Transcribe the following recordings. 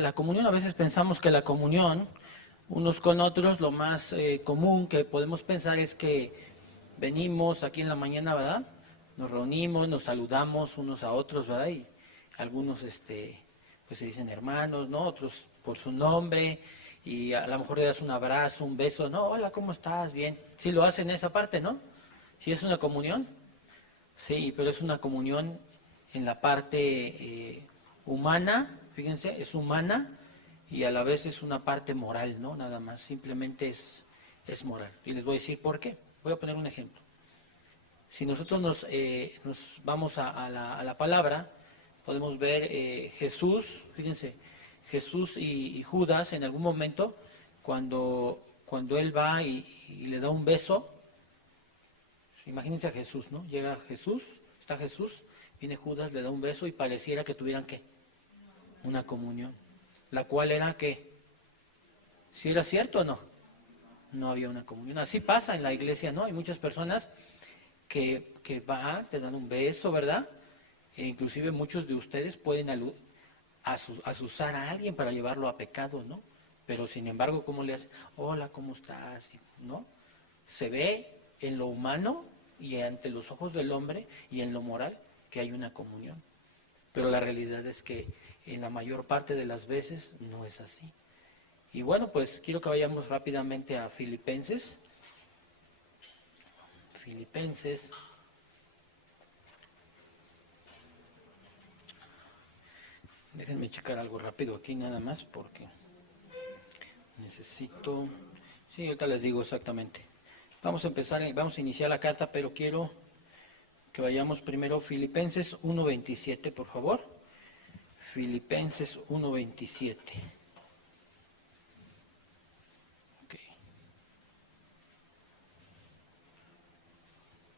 la comunión, a veces pensamos que la comunión, unos con otros, lo más común que podemos pensar es que venimos aquí en la mañana, ¿verdad? Nos reunimos, nos saludamos unos a otros, ¿verdad? Y algunos, pues se dicen hermanos, ¿no? Otros por su nombre, y a lo mejor le das un abrazo, un beso, ¿no? Hola, ¿cómo estás? Bien. Sí lo hacen esa parte, ¿no? Sí es una comunión, sí, pero es una comunión en la parte humana, fíjense, es humana y a la vez es una parte moral, ¿no? Nada más, simplemente es moral. Y les voy a decir por qué. Voy a poner un ejemplo. Si nosotros nos vamos a la palabra, podemos ver Jesús, fíjense, Jesús y Judas en algún momento, cuando él va y le da un beso, imagínense a Jesús, ¿no? Llega Jesús, está Jesús, viene Judas, le da un beso y pareciera que tuvieran ¿qué? Una comunión, la cual era que, si era cierto o no, no había una comunión. Así pasa en la iglesia, ¿no? Hay muchas personas que van, te dan un beso, ¿verdad? E inclusive muchos de ustedes pueden asusar a alguien para llevarlo a pecado, ¿no? Pero sin embargo, ¿cómo le hacen? Hola, ¿cómo estás? ¿No? Se ve en lo humano y ante los ojos del hombre y en lo moral que hay una comunión. Pero la realidad es que en la mayor parte de las veces no es así. Y bueno, pues quiero que vayamos rápidamente a Filipenses. Filipenses. Déjenme checar algo rápido aquí nada más porque necesito... Sí, ahorita les digo exactamente. Vamos a empezar, vamos a iniciar la carta, pero quiero que vayamos primero Filipenses 1:27, por favor. Filipenses 1:27.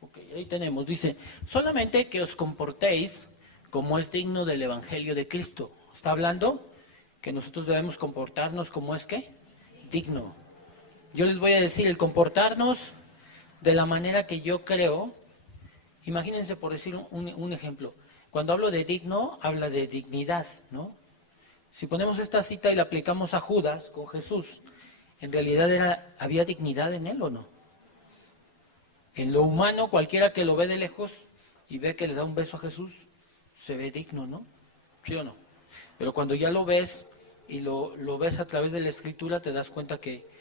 Ok, ahí tenemos, dice, solamente que os comportéis como es digno del Evangelio de Cristo. Está hablando que nosotros debemos comportarnos como es que digno. Yo les voy a decir, el comportarnos de la manera que yo creo, imagínense por decir un ejemplo, cuando hablo de digno, habla de dignidad, ¿no? Si ponemos esta cita y la aplicamos a Judas con Jesús, ¿en realidad había dignidad en él o no? En lo humano, cualquiera que lo ve de lejos y ve que le da un beso a Jesús, se ve digno, ¿no? ¿Sí o no? Pero cuando ya lo ves y lo ves a través de la Escritura, te das cuenta que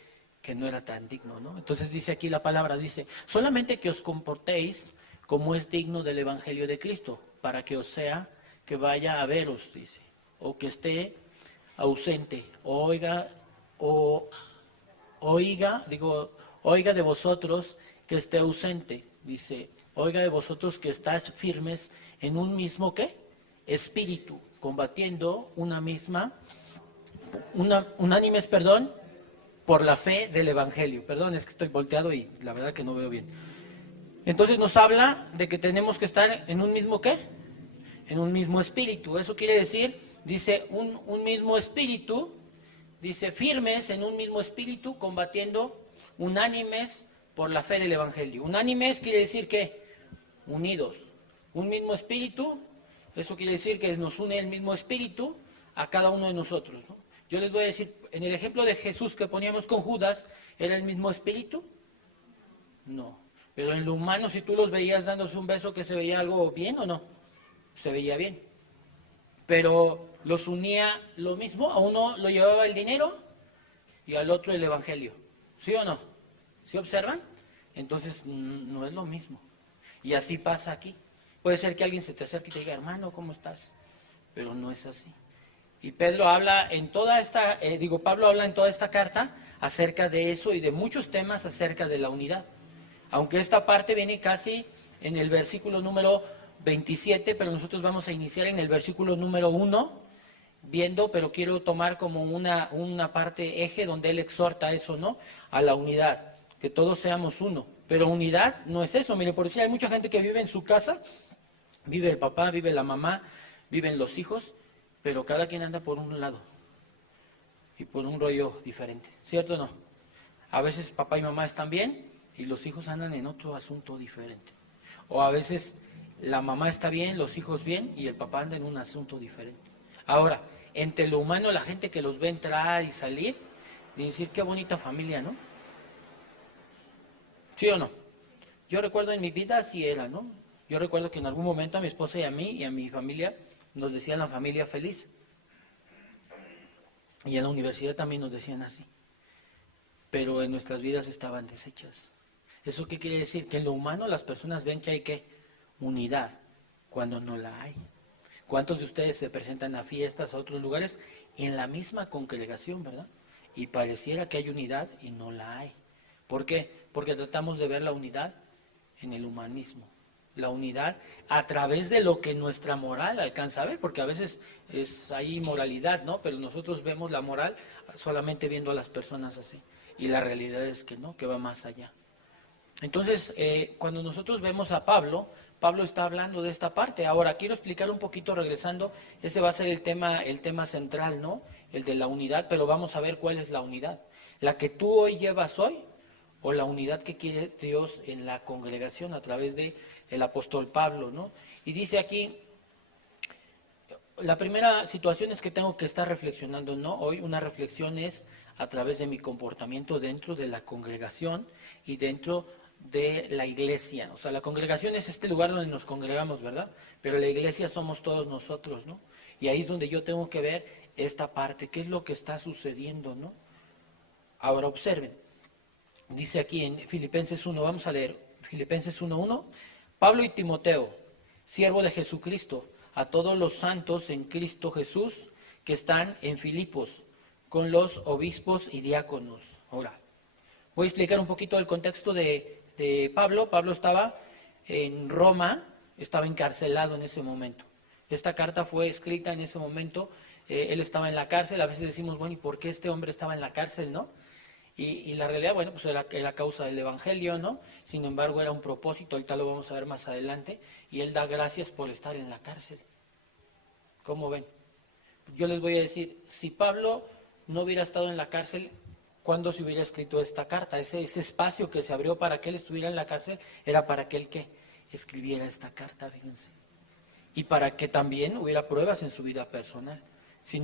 no era tan digno, ¿no? Entonces dice aquí la palabra, dice, solamente que os comportéis como es digno del Evangelio de Cristo, para que os sea que vaya a veros, dice, o que esté ausente, oiga de vosotros que esté ausente, dice, oiga de vosotros que estáis firmes en un mismo, ¿qué? Espíritu, combatiendo unánimes, por la fe del Evangelio. Perdón, es que estoy volteado y la verdad que no veo bien. Entonces nos habla de que tenemos que estar en un mismo, ¿qué? En un mismo espíritu. Eso quiere decir, dice, un mismo espíritu, dice, firmes en un mismo espíritu, combatiendo unánimes por la fe del Evangelio. Unánimes quiere decir que unidos. Un mismo espíritu, eso quiere decir que nos une el mismo espíritu a cada uno de nosotros, ¿no? Yo les voy a decir, en el ejemplo de Jesús que poníamos con Judas, ¿era el mismo espíritu? No. Pero en lo humano, si tú los veías dándose un beso, ¿que se veía algo bien o no? Se veía bien. Pero los unía lo mismo, a uno lo llevaba el dinero y al otro el evangelio. ¿Sí o no? ¿Sí observan? Entonces no es lo mismo. Y así pasa aquí. Puede ser que alguien se te acerque y te diga, hermano, ¿cómo estás? Pero no es así. Y Pedro habla en toda esta, Pablo habla en toda esta carta acerca de eso y de muchos temas acerca de la unidad. Aunque esta parte viene casi en el versículo número 27, pero nosotros vamos a iniciar en el versículo número 1, viendo, pero quiero tomar como una parte eje donde él exhorta eso, ¿no? A la unidad, que todos seamos uno. Pero unidad no es eso. Mire, por decir, hay mucha gente que vive en su casa, vive el papá, vive la mamá, viven los hijos, pero cada quien anda por un lado y por un rollo diferente, ¿cierto o no? A veces papá y mamá están bien y los hijos andan en otro asunto diferente. O a veces la mamá está bien, los hijos bien y el papá anda en un asunto diferente. Ahora, entre lo humano, la gente que los ve entrar y salir, y decir, qué bonita familia, ¿no? ¿Sí o no? Yo recuerdo en mi vida así era, ¿no? Yo recuerdo que en algún momento a mi esposa y a mí y a mi familia nos decían la familia feliz. Y en la universidad también nos decían así. Pero en nuestras vidas estaban deshechas. ¿Eso qué quiere decir? Que en lo humano las personas ven que hay ¿qué? Unidad, cuando no la hay. ¿Cuántos de ustedes se presentan a fiestas, a otros lugares, en la misma congregación, verdad? Y pareciera que hay unidad y no la hay. ¿Por qué? Porque tratamos de ver la unidad en el humanismo. La unidad a través de lo que nuestra moral alcanza a ver, porque a veces hay moralidad, ¿no? Pero nosotros vemos la moral solamente viendo a las personas así. Y la realidad es que no, que va más allá. Entonces, cuando nosotros vemos a Pablo, Pablo está hablando de esta parte. Ahora, quiero explicar un poquito regresando, ese va a ser el tema central, ¿no? El de la unidad, pero vamos a ver cuál es la unidad. ¿La que tú hoy llevas hoy o la unidad que quiere Dios en la congregación a través de el apóstol Pablo, ¿no? Y dice aquí, la primera situación es que tengo que estar reflexionando, ¿no? Hoy una reflexión es a través de mi comportamiento dentro de la congregación y dentro de la iglesia. O sea, la congregación es este lugar donde nos congregamos, ¿verdad? Pero la iglesia somos todos nosotros, ¿no? Y ahí es donde yo tengo que ver esta parte, qué es lo que está sucediendo, ¿no? Ahora observen, dice aquí en Filipenses 1, vamos a leer Filipenses 1:1, Pablo y Timoteo, siervo de Jesucristo, a todos los santos en Cristo Jesús que están en Filipos, con los obispos y diáconos. Ahora, voy a explicar un poquito el contexto de Pablo. Pablo estaba en Roma, estaba encarcelado en ese momento. Esta carta fue escrita en ese momento, él estaba en la cárcel. A veces decimos, bueno, ¿y por qué este hombre estaba en la cárcel, no? Y la realidad, bueno, pues era causa del Evangelio, ¿no? Sin embargo, era un propósito, ahorita lo vamos a ver más adelante, y él da gracias por estar en la cárcel. ¿Cómo ven? Yo les voy a decir, si Pablo no hubiera estado en la cárcel, ¿cuándo se hubiera escrito esta carta? Ese espacio que se abrió para que él estuviera en la cárcel, era para que él que escribiera esta carta, fíjense. Y para que también hubiera pruebas en su vida personal. Si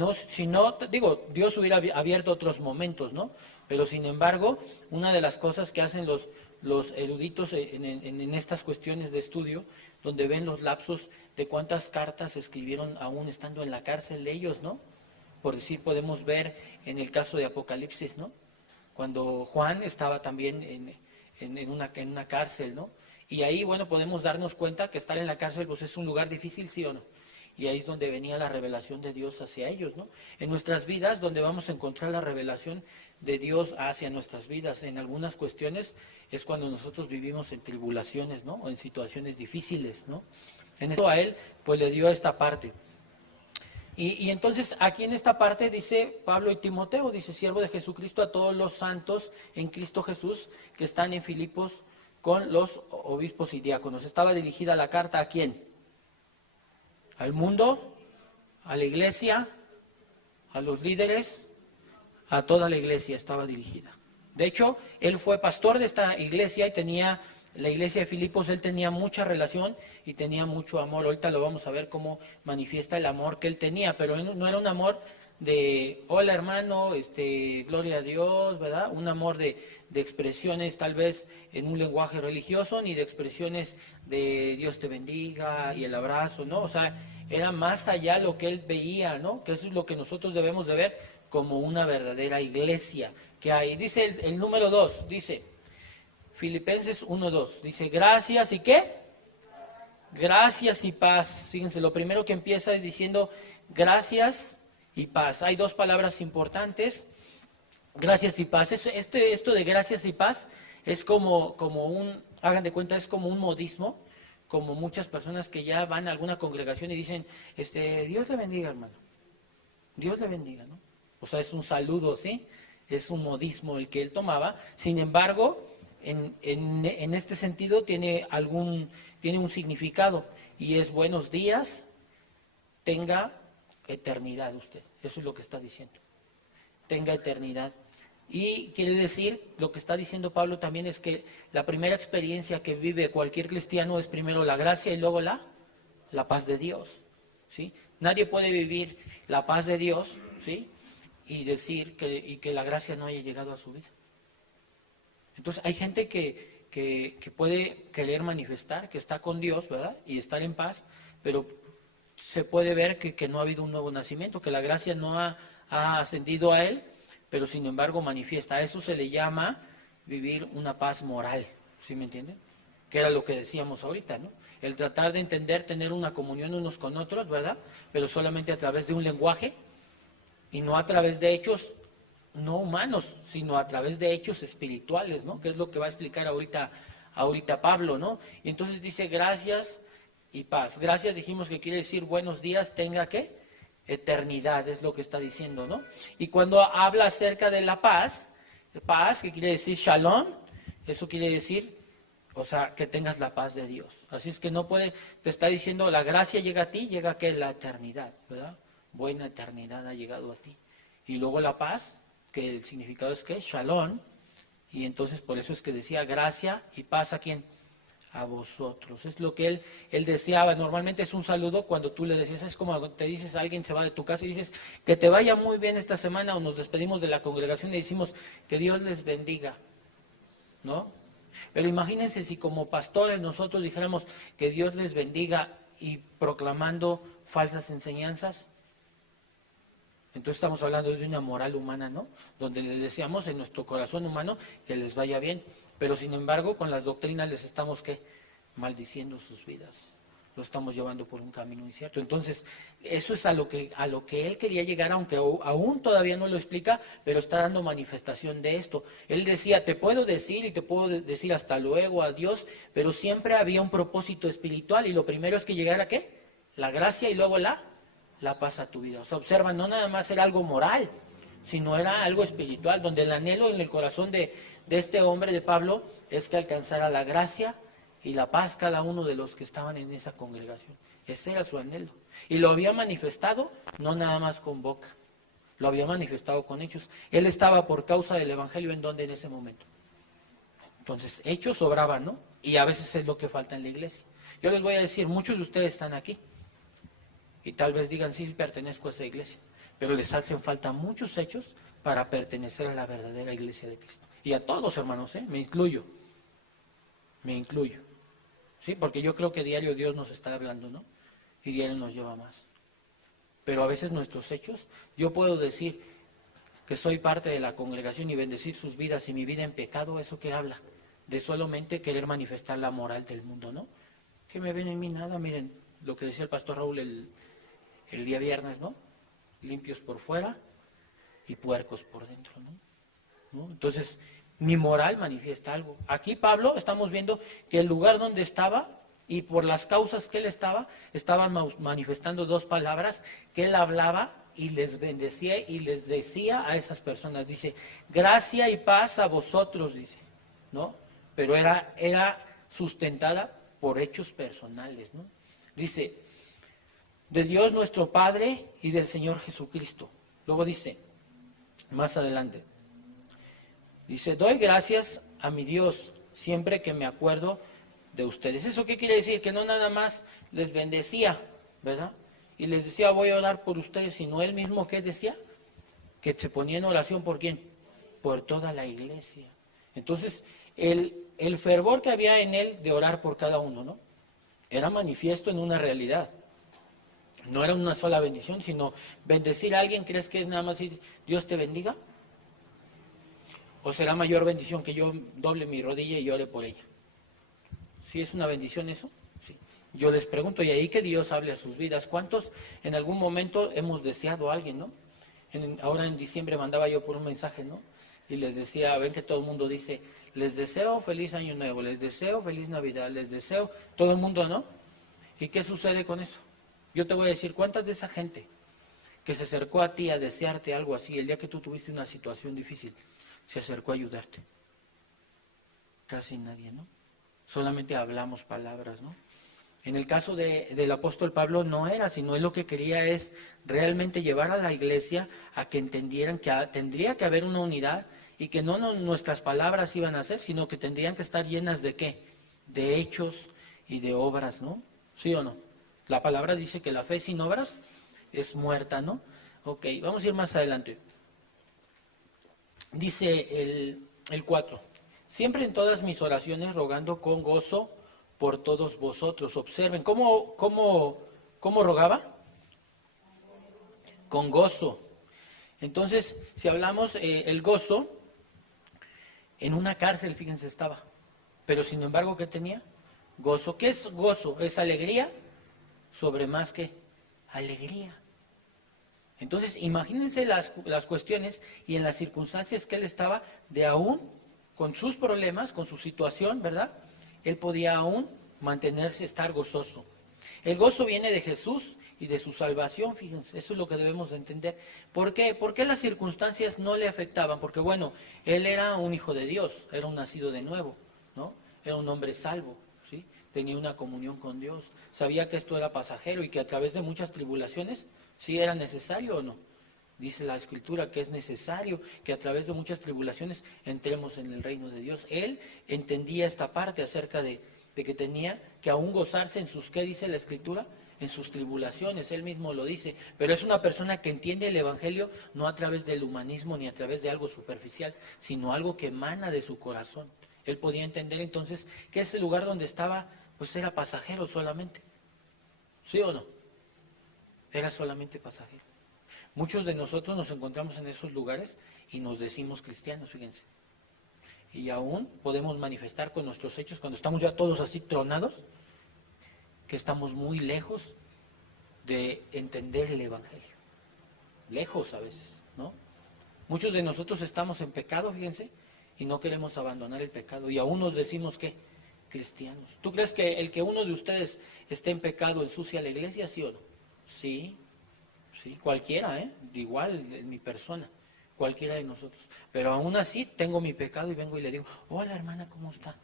no, digo, Dios hubiera abierto otros momentos, ¿no? Pero sin embargo, una de las cosas que hacen los eruditos en estas cuestiones de estudio, donde ven los lapsos de cuántas cartas escribieron aún estando en la cárcel ellos, ¿no? Por decir, podemos ver en el caso de Apocalipsis, ¿no? Cuando Juan estaba también en una cárcel, ¿no? Y ahí, bueno, podemos darnos cuenta que estar en la cárcel pues es un lugar difícil, ¿sí o no? Y ahí es donde venía la revelación de Dios hacia ellos, ¿no? En nuestras vidas, donde vamos a encontrar la revelación de Dios hacia nuestras vidas, en algunas cuestiones, es cuando nosotros vivimos en tribulaciones, ¿no? O en situaciones difíciles, ¿no? En eso a él, pues le dio esta parte. Y entonces aquí en esta parte dice Pablo y Timoteo, dice siervo de Jesucristo a todos los santos en Cristo Jesús que están en Filipos con los obispos y diáconos. Estaba dirigida la carta ¿a quién? Al mundo, a la iglesia, a los líderes, a toda la iglesia estaba dirigida. De hecho, él fue pastor de esta iglesia y tenía, la iglesia de Filipos, él tenía mucha relación y tenía mucho amor. Ahorita lo vamos a ver cómo manifiesta el amor que él tenía, pero no era un amor de, hola hermano, gloria a Dios, ¿verdad? Un amor de expresiones tal vez en un lenguaje religioso, ni de expresiones de Dios te bendiga y el abrazo, ¿no? O sea, era más allá lo que él veía, ¿no? Que eso es lo que nosotros debemos de ver como una verdadera iglesia que hay. Dice el número 2, dice Filipenses 1:2, dice gracias y ¿qué? Gracias y paz. Fíjense, lo primero que empieza es diciendo gracias y paz. Hay dos palabras importantes, gracias y paz. Esto de gracias y paz es como hagan de cuenta, es como un modismo, como muchas personas que ya van a alguna congregación y dicen, Dios le bendiga, hermano. Dios le bendiga, ¿no? O sea, es un saludo, ¿sí? Es un modismo el que él tomaba. Sin embargo, en este sentido tiene un significado y es buenos días, tenga eternidad usted. Eso es lo que está diciendo. Tenga eternidad. Y quiere decir, lo que está diciendo Pablo también es que la primera experiencia que vive cualquier cristiano es primero la gracia y luego la paz de Dios, ¿sí? Nadie puede vivir la paz de Dios, ¿sí? Y decir que la gracia no haya llegado a su vida. Entonces hay gente que puede querer manifestar que está con Dios, ¿verdad? Y estar en paz, pero se puede ver que no ha habido un nuevo nacimiento, que la gracia no ha ascendido a él, pero sin embargo manifiesta. A eso se le llama vivir una paz moral, ¿sí me entienden? Que era lo que decíamos ahorita, ¿no? El tratar de entender, tener una comunión unos con otros, ¿verdad? Pero solamente a través de un lenguaje y no a través de hechos no humanos, sino a través de hechos espirituales, ¿no? Que es lo que va a explicar ahorita Pablo, ¿no? Y entonces dice gracias y paz. Gracias dijimos que quiere decir buenos días, tenga ¿qué? Eternidad, es lo que está diciendo, ¿no? Y cuando habla acerca de la paz, que quiere decir shalom, eso quiere decir, o sea, que tengas la paz de Dios. Así es que no puede, te está diciendo, la gracia llega a ti, llega que la eternidad, ¿verdad? Buena eternidad ha llegado a ti. Y luego la paz, que el significado es que shalom, y entonces por eso es que decía gracia y paz a quién, a vosotros. Es lo que él deseaba. Normalmente es un saludo cuando tú le decías, es como te dices a alguien, se va de tu casa y dices, que te vaya muy bien esta semana, o nos despedimos de la congregación y decimos, que Dios les bendiga, ¿no? Pero imagínense si como pastores nosotros dijéramos que Dios les bendiga y proclamando falsas enseñanzas. Entonces estamos hablando de una moral humana, ¿no? Donde les deseamos en nuestro corazón humano que les vaya bien, pero sin embargo con las doctrinas les estamos ¿qué? Maldiciendo sus vidas. Lo estamos llevando por un camino incierto. Entonces, eso es a lo que él quería llegar, aunque aún todavía no lo explica, pero está dando manifestación de esto. Él decía, te puedo decir y te puedo decir hasta luego, adiós, pero siempre había un propósito espiritual y lo primero es que llegara ¿qué? La gracia y luego la paz a tu vida. O sea, observa, no nada más era algo moral, sino era algo espiritual, donde el anhelo en el corazón de este hombre, de Pablo, es que alcanzara la gracia y la paz cada uno de los que estaban en esa congregación. Ese era su anhelo. Y lo había manifestado no nada más con boca, lo había manifestado con hechos. Él estaba por causa del Evangelio en donde en ese momento. Entonces, hechos sobraban, ¿no? Y a veces es lo que falta en la iglesia. Yo les voy a decir, muchos de ustedes están aquí y tal vez digan, sí, pertenezco a esa iglesia, pero les hacen falta muchos hechos para pertenecer a la verdadera iglesia de Cristo. Y a todos, hermanos, me incluyo. ¿Sí? Porque yo creo que diario Dios nos está hablando, ¿no? Y diario nos lleva más. Pero a veces nuestros hechos, yo puedo decir que soy parte de la congregación y bendecir sus vidas y mi vida en pecado, ¿eso qué habla? De solamente querer manifestar la moral del mundo, ¿no? Que me ven en mí nada, miren, lo que decía el pastor Raúl el día viernes, ¿no? Limpios por fuera y puercos por dentro, ¿no? Entonces, mi moral manifiesta algo. Aquí Pablo estamos viendo que el lugar donde estaba y por las causas que él estaban manifestando dos palabras que él hablaba y les bendecía y les decía a esas personas. Dice, gracia y paz a vosotros, dice, ¿no? Pero era sustentada por hechos personales, ¿no? Dice, de Dios nuestro Padre y del Señor Jesucristo. Luego dice, más adelante, dice, doy gracias a mi Dios siempre que me acuerdo de ustedes. ¿Eso qué quiere decir? Que no nada más les bendecía, ¿verdad? Y les decía, voy a orar por ustedes, sino él mismo, ¿qué decía? Que se ponía en oración, ¿por quién? Por toda la iglesia. Entonces, el fervor que había en él de orar por cada uno, ¿no? Era manifiesto en una realidad. No era una sola bendición, sino bendecir a alguien, ¿crees que es nada más decir, Dios te bendiga? ¿O será mayor bendición que yo doble mi rodilla y ore por ella? ¿Sí es una bendición eso? Sí. Yo les pregunto, y ahí que Dios hable a sus vidas. ¿Cuántos en algún momento hemos deseado a alguien, no? Ahora en diciembre mandaba yo por un mensaje, ¿no? Y les decía, ven que todo el mundo dice, les deseo feliz año nuevo, les deseo feliz Navidad, les deseo, todo el mundo, ¿no? ¿Y qué sucede con eso? Yo te voy a decir, ¿cuántas de esa gente que se acercó a ti a desearte algo así, el día que tú tuviste una situación difícil, se acercó a ayudarte? Casi nadie, ¿no? Solamente hablamos palabras, ¿no? En el caso del apóstol Pablo no era, sino él lo que quería es realmente llevar a la iglesia a que entendieran que tendría que haber una unidad y que no nuestras palabras iban a ser, sino que tendrían que estar llenas de ¿qué? De hechos y de obras, ¿no? ¿Sí o no? La palabra dice que la fe sin obras es muerta, ¿no? Ok, vamos a ir más adelante. Dice el 4. Siempre en todas mis oraciones rogando con gozo por todos vosotros. Observen, ¿cómo rogaba? Con gozo. Entonces, si hablamos el gozo, en una cárcel, fíjense, estaba. Pero sin embargo, ¿qué tenía? Gozo. ¿Qué es gozo? Es alegría sobre más que alegría. Entonces, imagínense las cuestiones y en las circunstancias que él estaba, de aún con sus problemas, con su situación, ¿verdad? Él podía aún mantenerse, estar gozoso. El gozo viene de Jesús y de su salvación, fíjense, eso es lo que debemos de entender. ¿Por qué? ¿Por qué las circunstancias no le afectaban? Porque bueno, él era un hijo de Dios, era un nacido de nuevo, ¿no? Era un hombre salvo, ¿sí? Tenía una comunión con Dios, sabía que esto era pasajero y que a través de muchas tribulaciones, ¿sí era necesario o no? Dice la Escritura que es necesario que a través de muchas tribulaciones entremos en el reino de Dios. Él entendía esta parte acerca de que tenía que aún gozarse en sus, ¿qué dice la Escritura? En sus tribulaciones, él mismo lo dice. Pero es una persona que entiende el Evangelio no a través del humanismo ni a través de algo superficial, sino algo que emana de su corazón. Él podía entender entonces que ese lugar donde estaba, pues era pasajero solamente. ¿Sí o no? Era solamente pasajero. Muchos de nosotros nos encontramos en esos lugares y nos decimos cristianos, fíjense. Y aún podemos manifestar con nuestros hechos, cuando estamos ya todos así tronados, que estamos muy lejos de entender el Evangelio. Lejos a veces, ¿no? Muchos de nosotros estamos en pecado, fíjense, y no queremos abandonar el pecado. Y aún nos decimos que cristianos. ¿Tú crees que el que uno de ustedes esté en pecado ensucia la iglesia, sí o no? Sí. Sí, cualquiera, igual en mi persona, cualquiera de nosotros. Pero aún así tengo mi pecado y vengo y le digo, hola hermana, ¿cómo está?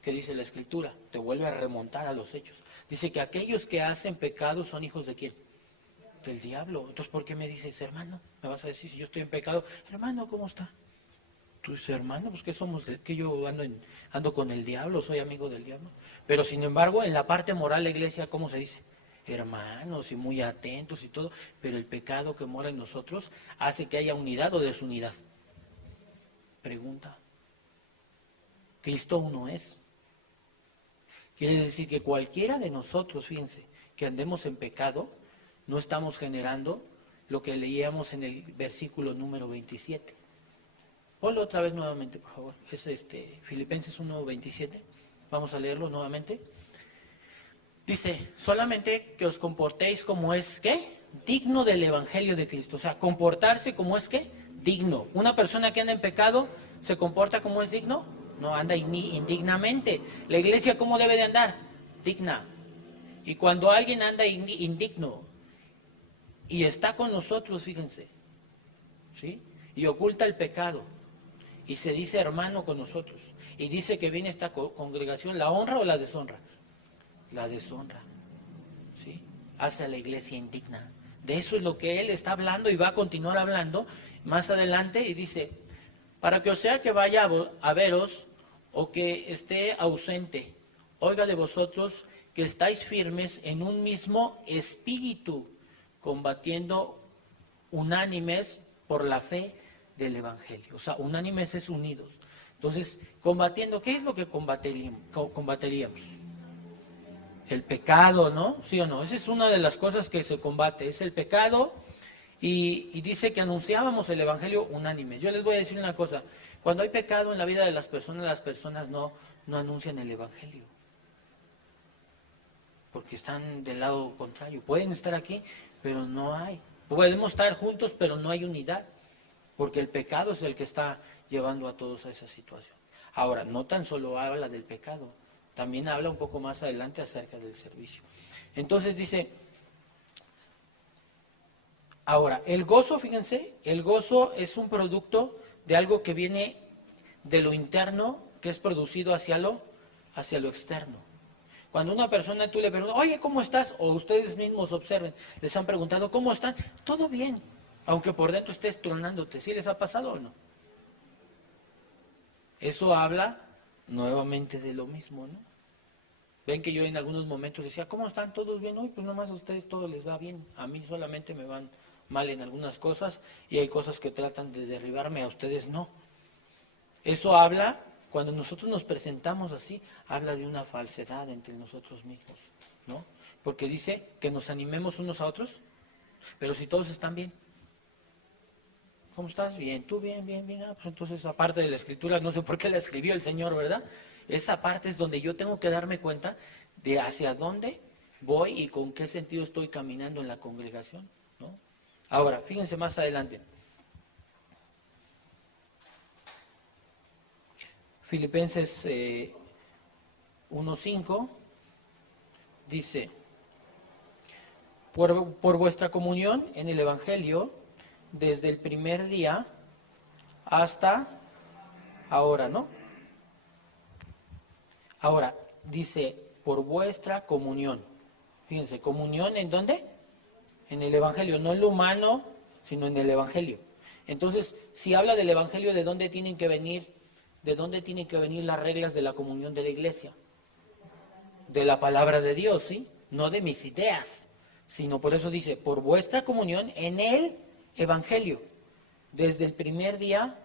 ¿Qué dice la Escritura? Te vuelve a remontar a los hechos. Dice que aquellos que hacen pecado son hijos de ¿quién? Del diablo. Entonces, ¿por qué me dices, hermano? Me vas a decir, si yo estoy en pecado, hermano, ¿cómo está? Tú dices, hermano, pues ¿qué somos? ¿Que yo ando con el diablo? ¿Soy amigo del diablo? Pero sin embargo, en la parte moral, la iglesia, ¿cómo se dice? Hermanos y muy atentos y todo, pero el pecado que mora en nosotros hace que haya unidad o desunidad. Pregunta. Cristo uno es. Quiere decir que cualquiera de nosotros, fíjense, que andemos en pecado, no estamos generando lo que leíamos en el versículo número 27. Ponlo otra vez nuevamente, por favor. Es Filipenses 1:27. Vamos a leerlo nuevamente. Dice, solamente que os comportéis como es, ¿qué? Digno del Evangelio de Cristo. O sea, comportarse como es, ¿qué? Digno. Una persona que anda en pecado, ¿se comporta como es digno? No, anda indignamente. La iglesia, ¿cómo debe de andar? Digna. Y cuando alguien anda indigno y está con nosotros, fíjense, ¿sí? Y oculta el pecado y se dice hermano con nosotros y dice que viene esta congregación, ¿la honra o la deshonra? La deshonra, ¿sí? Hace a la iglesia indigna. De eso es lo que él está hablando y va a continuar hablando más adelante y dice, para que o sea que vaya a veros o que esté ausente, oiga de vosotros que estáis firmes en un mismo espíritu, combatiendo unánimes por la fe del Evangelio. O sea, unánimes es unidos. Entonces, combatiendo, ¿qué es lo que combateríamos? El pecado, ¿no? ¿Sí o no? Esa es una de las cosas que se combate, es el pecado y dice que anunciábamos el Evangelio unánime. Yo les voy a decir una cosa, cuando hay pecado en la vida de las personas no anuncian el Evangelio, porque están del lado contrario. Pueden estar aquí, pero no hay. Podemos estar juntos, pero no hay unidad, porque el pecado es el que está llevando a todos a esa situación. Ahora, no tan solo habla del pecado, también habla un poco más adelante acerca del servicio. Entonces dice, ahora, el gozo, fíjense, el gozo es un producto de algo que viene de lo interno, que es producido hacia lo externo. Cuando una persona tú le preguntas, oye, ¿cómo estás? O ustedes mismos observen, les han preguntado, ¿cómo están? Todo bien, aunque por dentro estés tronándote. ¿Sí les ha pasado o no? Eso habla nuevamente de lo mismo, ¿no? Ven que yo en algunos momentos decía, ¿cómo están todos bien hoy? Pues nomás a ustedes todo les va bien, a mí solamente me van mal en algunas cosas y hay cosas que tratan de derribarme, a ustedes no. Eso habla, cuando nosotros nos presentamos así, habla de una falsedad entre nosotros mismos, ¿no? Porque dice que nos animemos unos a otros, pero si todos están bien. ¿Cómo estás? Bien, tú bien, bien, bien. Ah, pues entonces, aparte de la escritura, no sé por qué la escribió el Señor, ¿verdad? Esa parte es donde yo tengo que darme cuenta de hacia dónde voy y con qué sentido estoy caminando en la congregación, ¿no? Ahora, fíjense más adelante. Filipenses 1:5 dice, por vuestra comunión en el Evangelio, desde el primer día hasta ahora, ¿no? Ahora, dice, por vuestra comunión. Fíjense, ¿comunión en dónde? En el Evangelio, no en lo humano, sino en el Evangelio. Entonces, si habla del Evangelio, ¿de dónde tienen que venir? ¿De dónde tienen que venir las reglas de la comunión de la iglesia? De la palabra de Dios, ¿sí? No de mis ideas, sino por eso dice, por vuestra comunión en el Evangelio, desde el primer día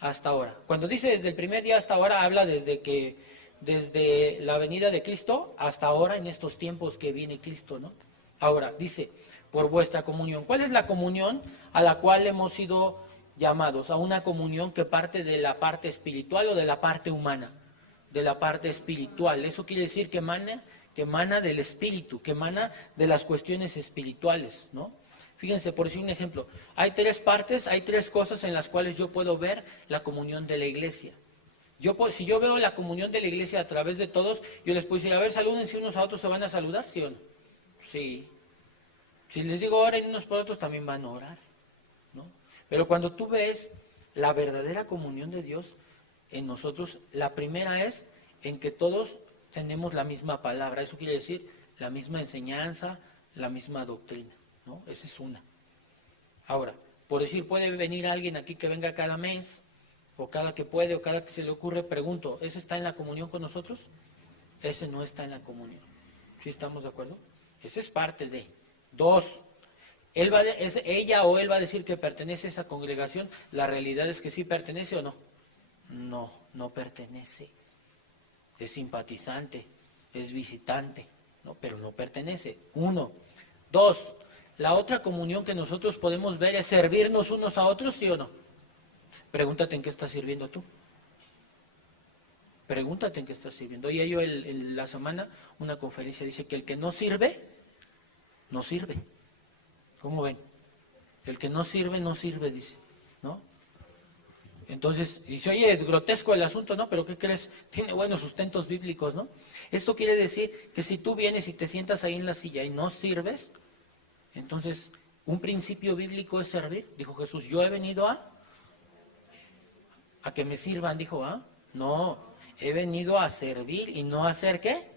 hasta ahora. Cuando dice desde el primer día hasta ahora, habla desde la venida de Cristo hasta ahora, en estos tiempos que viene Cristo, ¿no? Ahora, dice, por vuestra comunión. ¿Cuál es la comunión a la cual hemos sido llamados? A una comunión que parte de la parte espiritual o de la parte humana. De la parte espiritual. Eso quiere decir que emana del espíritu, que emana de las cuestiones espirituales, ¿no? Fíjense, por decir un ejemplo, hay tres partes, hay tres cosas en las cuales yo puedo ver la comunión de la iglesia. Si yo veo la comunión de la iglesia a través de todos, yo les puedo decir, a ver, salúdense unos a otros, ¿se van a saludar, sí o no? Sí. Si les digo oren unos por otros, también van a orar, ¿no? Pero cuando tú ves la verdadera comunión de Dios en nosotros, la primera es en que todos tenemos la misma palabra, eso quiere decir la misma enseñanza, la misma doctrina, ¿no? Esa es una. Ahora, por decir, puede venir alguien aquí que venga cada mes, o cada que puede, o cada que se le ocurre, pregunto, ¿ese está en la comunión con nosotros? Ese no está en la comunión. ¿Sí estamos de acuerdo? Ese es parte de. Dos, ella o él va a decir que pertenece a esa congregación, la realidad es que sí pertenece o no. No, no pertenece. Es simpatizante, es visitante, ¿no? Pero no pertenece. Uno. Dos, la otra comunión que nosotros podemos ver es servirnos unos a otros, ¿sí o no? Pregúntate en qué estás sirviendo tú. Pregúntate en qué estás sirviendo. Oye, yo en la semana una conferencia dice que el que no sirve, no sirve. ¿Cómo ven? El que no sirve, dice, ¿no? Entonces, dice, oye, grotesco el asunto, ¿no? Pero ¿qué crees? Tiene buenos sustentos bíblicos, ¿no? Esto quiere decir que si tú vienes y te sientas ahí en la silla y no sirves, entonces un principio bíblico es servir. Dijo Jesús, yo he venido a que me sirvan, dijo, ¿ah? No, he venido a servir y no a ser, ¿qué?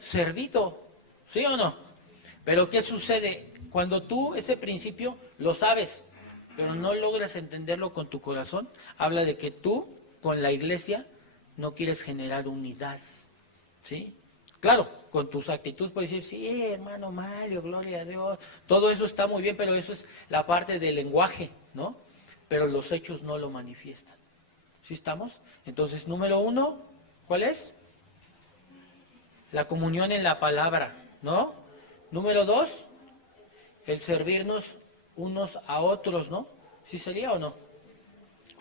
Servido, ¿sí o no? Pero ¿qué sucede? Cuando tú ese principio lo sabes, pero no logras entenderlo con tu corazón, habla de que tú, con la iglesia, no quieres generar unidad, ¿sí? Claro, con tus actitudes puedes decir, sí, hermano Mario, gloria a Dios, todo eso está muy bien, pero eso es la parte del lenguaje, ¿no? Pero los hechos no lo manifiestan. ¿Sí estamos? Entonces, número uno, ¿cuál es? La comunión en la palabra, ¿no? Número dos, el servirnos unos a otros, ¿no? ¿Sí sería o no?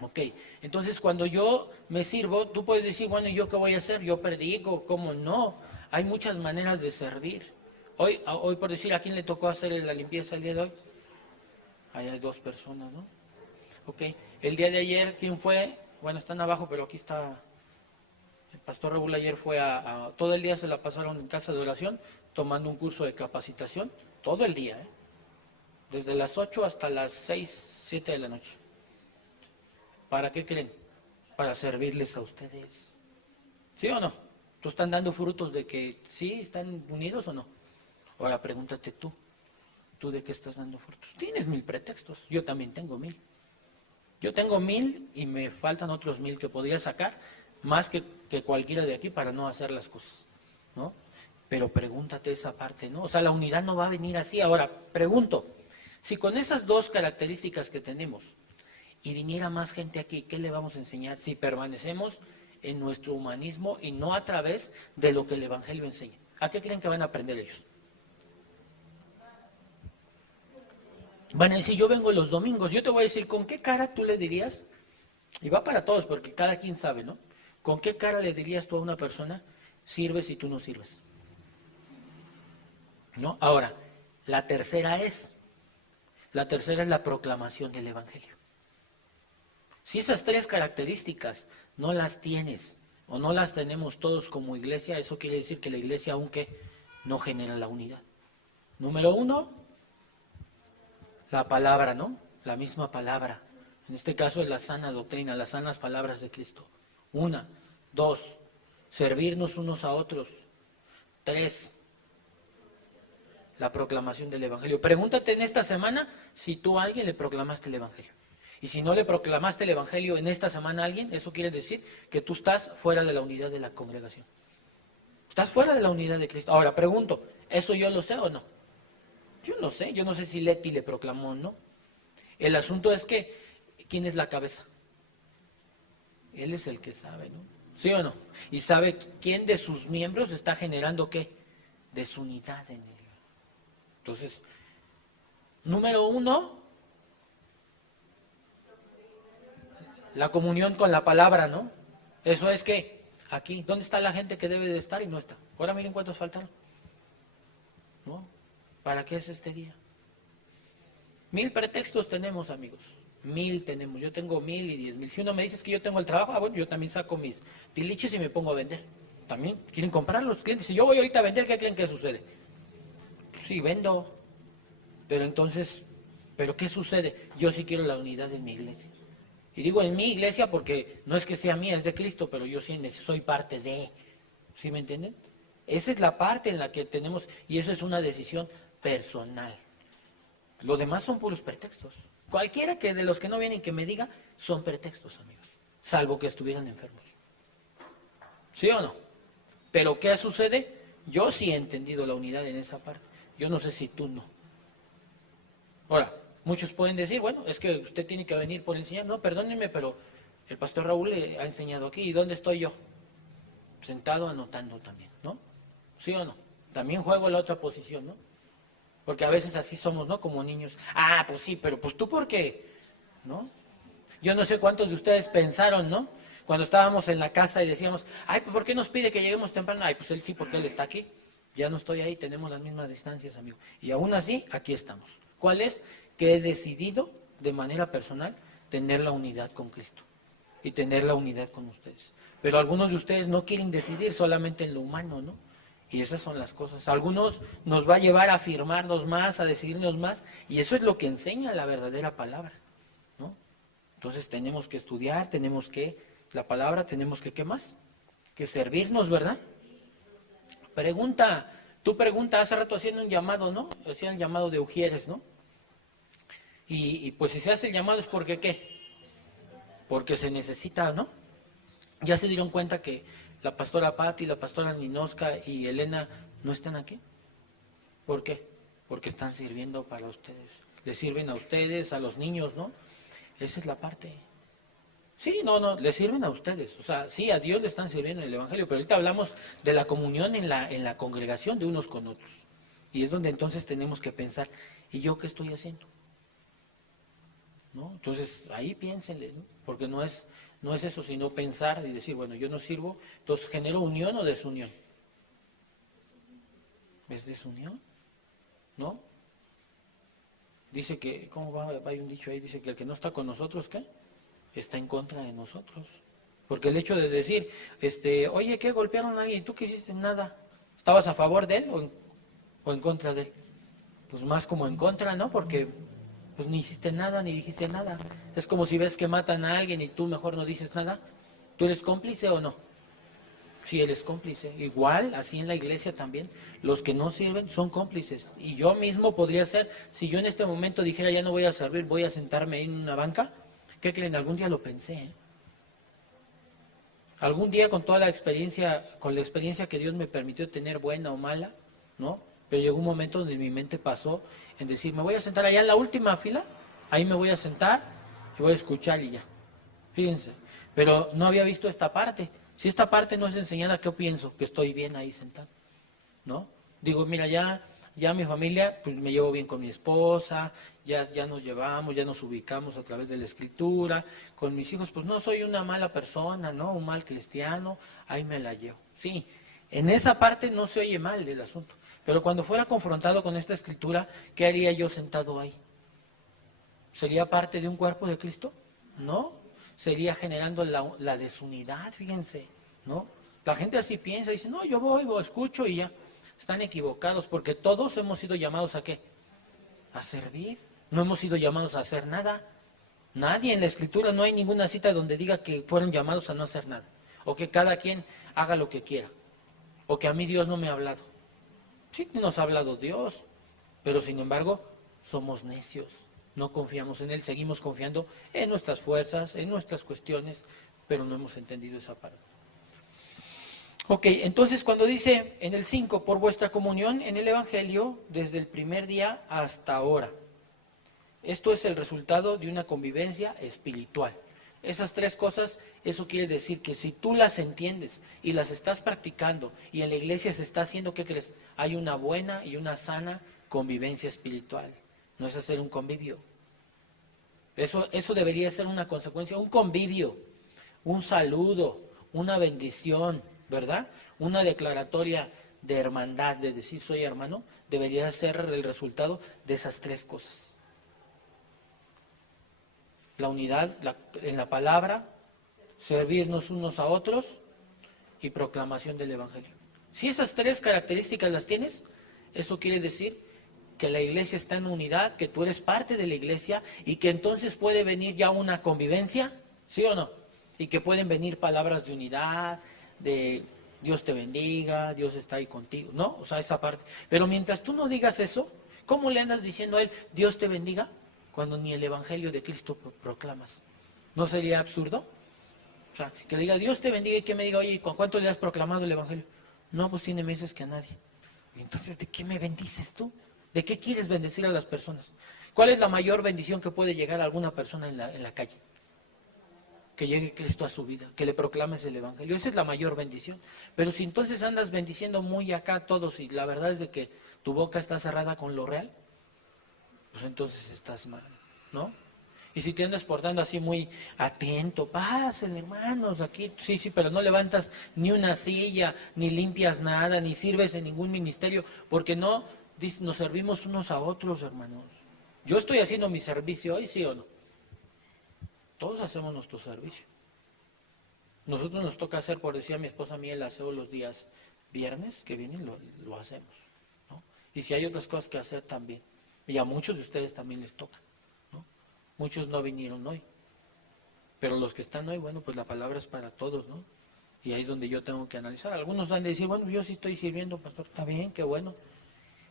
Ok, entonces cuando yo me sirvo, tú puedes decir, bueno, ¿y yo qué voy a hacer? Yo predico, ¿cómo no? Hay muchas maneras de servir. Hoy por decir, ¿a quién le tocó hacer la limpieza el día de hoy? Ahí hay dos personas, ¿no? Ok, el día de ayer, ¿quién fue? Bueno, están abajo, pero aquí está. El pastor Raúl ayer fue todo el día se la pasaron en casa de oración, tomando un curso de capacitación, todo el día, ¿eh? Desde las 8 hasta las 6, 7 de la noche. ¿Para qué creen? Para servirles a ustedes. ¿Sí o no? ¿Tú están dando frutos de que sí están unidos o no? Ahora pregúntate ¿tú de qué estás dando frutos? Tienes 1000 pretextos, yo también tengo 1000. Yo tengo 1000 y me faltan otros 1000 que podría sacar, más que cualquiera de aquí para no hacer las cosas, ¿no? Pero pregúntate esa parte, ¿no? O sea, la unidad no va a venir así. Ahora, pregunto, si con esas dos características que tenemos y viniera más gente aquí, ¿qué le vamos a enseñar si permanecemos en nuestro humanismo y no a través de lo que el Evangelio enseña? ¿A qué creen que van a aprender ellos? Van a decir, yo vengo los domingos. Yo te voy a decir, ¿con qué cara tú le dirías? Y va para todos, porque cada quien sabe, ¿no? ¿Con qué cara le dirías tú a una persona, sirves y tú no sirves? ¿No? Ahora, la tercera es la proclamación del Evangelio. Si esas tres características no las tienes o no las tenemos todos como iglesia, eso quiere decir que la iglesia aunque no genera la unidad. Número uno, la palabra, ¿no? La misma palabra. En este caso es la sana doctrina, las sanas palabras de Cristo. Una. Dos, servirnos unos a otros. Tres, la proclamación del Evangelio. Pregúntate en esta semana si tú a alguien le proclamaste el Evangelio. Y si no le proclamaste el Evangelio en esta semana a alguien, eso quiere decir que tú estás fuera de la unidad de la congregación. Estás fuera de la unidad de Cristo. Ahora pregunto, ¿eso yo lo sé o no? Yo no sé si Leti le proclamó o no. El asunto es que, ¿quién es la cabeza? Él es el que sabe, ¿no? ¿Sí o no? Y sabe quién de sus miembros está generando ¿qué? Desunidad en él. Entonces, número uno, la comunión con la palabra, ¿no? Eso es que, aquí, ¿dónde está la gente que debe de estar y no está? Ahora miren cuántos faltaron. ¿No? ¿Para qué es este día? 1000 pretextos tenemos, amigos. 1000 tenemos. Yo tengo 1000 y 10,000. Si uno me dice que yo tengo el trabajo, bueno, yo también saco mis tiliches y me pongo a vender. También quieren comprar los clientes. Si yo voy ahorita a vender, ¿qué creen que sucede? Sí, vendo. Pero entonces, ¿pero qué sucede? Yo sí quiero la unidad en mi iglesia. Y digo en mi iglesia porque no es que sea mía, es de Cristo, pero yo sí soy parte de. ¿Sí me entienden? Esa es la parte en la que tenemos, y eso es una decisión personal. Lo demás son puros pretextos. Cualquiera que de los que no vienen que me diga, son pretextos, amigos. Salvo que estuvieran enfermos. ¿Sí o no? Pero ¿qué sucede? Yo sí he entendido la unidad en esa parte. Yo no sé si tú no. Ahora, muchos pueden decir, bueno, es que usted tiene que venir por enseñar. No, perdónenme, pero el pastor Raúl le ha enseñado aquí. ¿Y dónde estoy yo? Sentado anotando también, ¿no? ¿Sí o no? También juego la otra posición, ¿no? Porque a veces así somos, ¿no? Como niños. Ah, pues sí, pero pues tú ¿por qué? ¿No? Yo no sé cuántos de ustedes pensaron, ¿no? Cuando estábamos en la casa y decíamos, ay, pues ¿por qué nos pide que lleguemos temprano? Ay, pues él sí, porque él está aquí. Ya no estoy ahí, tenemos las mismas distancias, amigo. Y aún así, aquí estamos. ¿Cuál es? Que he decidido, de manera personal, tener la unidad con Cristo. Y tener la unidad con ustedes. Pero algunos de ustedes no quieren decidir solamente en lo humano, ¿no? Y esas son las cosas. Algunos nos va a llevar a afirmarnos más, a decidirnos más, y eso es lo que enseña la verdadera palabra, ¿no? Entonces tenemos que estudiar, tenemos que, la palabra, tenemos que, ¿qué más? Que servirnos, ¿verdad? Pregunta, hace rato haciendo un llamado, ¿no? Hacían el llamado de Ujieres, ¿no? Y pues si se hace el llamado es porque, ¿qué? Porque se necesita, ¿no? Ya se dieron cuenta que la pastora Patti, la pastora Ninoska y Elena no están aquí. ¿Por qué? Porque están sirviendo para ustedes. Les sirven a ustedes, a los niños, ¿no? Esa es la parte. Sí, no, les sirven a ustedes. O sea, sí, a Dios le están sirviendo en el Evangelio, pero ahorita hablamos de la comunión en la congregación de unos con otros. Y es donde entonces tenemos que pensar, ¿y yo qué estoy haciendo? ¿No? Entonces, ahí piénsenle, ¿no? Porque no es eso, sino pensar y decir, bueno, yo no sirvo, entonces genero unión o desunión. ¿Es desunión? ¿No? Dice que, ¿cómo va? Hay un dicho ahí, dice que el que no está con nosotros, ¿qué? Está en contra de nosotros. Porque el hecho de decir, oye, ¿qué? Golpearon a alguien, ¿tú qué hiciste? Nada. ¿Estabas a favor de él o en contra de él? Pues más como en contra, ¿no? Porque pues ni hiciste nada, ni dijiste nada. Es como si ves que matan a alguien y tú mejor no dices nada. ¿Tú eres cómplice o no? Sí, él es cómplice. Igual, así en la iglesia también, los que no sirven son cómplices. Y yo mismo podría ser, si yo en este momento dijera ya no voy a servir, voy a sentarme en una banca, ¿qué creen? Algún día lo pensé, ¿eh? Algún día con toda la experiencia, con la experiencia que Dios me permitió tener, buena o mala, ¿no? Pero llegó un momento donde mi mente pasó en decir, me voy a sentar allá en la última fila, ahí me voy a sentar y voy a escuchar y ya. Fíjense, pero no había visto esta parte. Si esta parte no es enseñada, ¿qué pienso? Que estoy bien ahí sentado, ¿no? Digo, mira, ya mi familia, pues me llevo bien con mi esposa, ya nos llevamos, ya nos ubicamos a través de la escritura, con mis hijos, pues no soy una mala persona, ¿no? Un mal cristiano, ahí me la llevo. Sí, en esa parte no se oye mal el asunto, pero cuando fuera confrontado con esta escritura, ¿qué haría yo sentado ahí? ¿Sería parte de un cuerpo de Cristo? No, sería generando la desunidad, fíjense, ¿no? La gente así piensa, dice, no, yo voy, escucho y ya. Están equivocados porque todos hemos sido llamados a ¿qué? A servir. No hemos sido llamados a hacer nada. Nadie en la escritura, no hay ninguna cita donde diga que fueron llamados a no hacer nada. O que cada quien haga lo que quiera. O que a mí Dios no me ha hablado. Sí, nos ha hablado Dios, pero sin embargo somos necios. No confiamos en Él, seguimos confiando en nuestras fuerzas, en nuestras cuestiones, pero no hemos entendido esa parte. Ok, entonces cuando dice en el 5, por vuestra comunión en el Evangelio, desde el primer día hasta ahora. Esto es el resultado de una convivencia espiritual. Esas tres cosas, eso quiere decir que si tú las entiendes y las estás practicando y en la iglesia se está haciendo, ¿qué crees? Hay una buena y una sana convivencia espiritual. No es hacer un convivio. Eso debería ser una consecuencia, un convivio, un saludo, una bendición, ¿verdad? Una declaratoria de hermandad, de decir soy hermano, debería ser el resultado de esas tres cosas. La unidad en la palabra, servirnos unos a otros y proclamación del Evangelio. Si esas tres características las tienes, eso quiere decir que la iglesia está en unidad, que tú eres parte de la iglesia y que entonces puede venir ya una convivencia, ¿sí o no? Y que pueden venir palabras de unidad, de Dios te bendiga, Dios está ahí contigo, ¿no? O sea, esa parte. Pero mientras tú no digas eso, ¿cómo le andas diciendo a él, Dios te bendiga, cuando ni el Evangelio de Cristo proclamas? ¿No sería absurdo? O sea, que le diga, Dios te bendiga y que me diga, oye, ¿con cuánto le has proclamado el Evangelio? No, pues tiene meses que a nadie. Entonces, ¿de qué me bendices tú? ¿De qué quieres bendecir a las personas? ¿Cuál es la mayor bendición que puede llegar a alguna persona en la calle? Que llegue Cristo a su vida, que le proclames el Evangelio. Esa es la mayor bendición. Pero si entonces andas bendiciendo muy acá a todos y la verdad es de que tu boca está cerrada con lo real, pues entonces estás mal, ¿no? Y si te andas portando así muy atento, pasen hermanos, aquí, sí, pero no levantas ni una silla, ni limpias nada, ni sirves en ningún ministerio, porque no nos servimos unos a otros, hermanos. Yo estoy haciendo mi servicio hoy, ¿sí o no? Todos hacemos nuestro servicio. Nosotros nos toca hacer, por decir a mi esposa mía, el aseo los días viernes que vienen, lo hacemos, ¿no? Y si hay otras cosas que hacer también. Y a muchos de ustedes también les toca, ¿no? Muchos no vinieron hoy. Pero los que están hoy, bueno, pues la palabra es para todos, ¿no? Y ahí es donde yo tengo que analizar. Algunos van a decir, bueno, yo sí estoy sirviendo, pastor, está bien, qué bueno.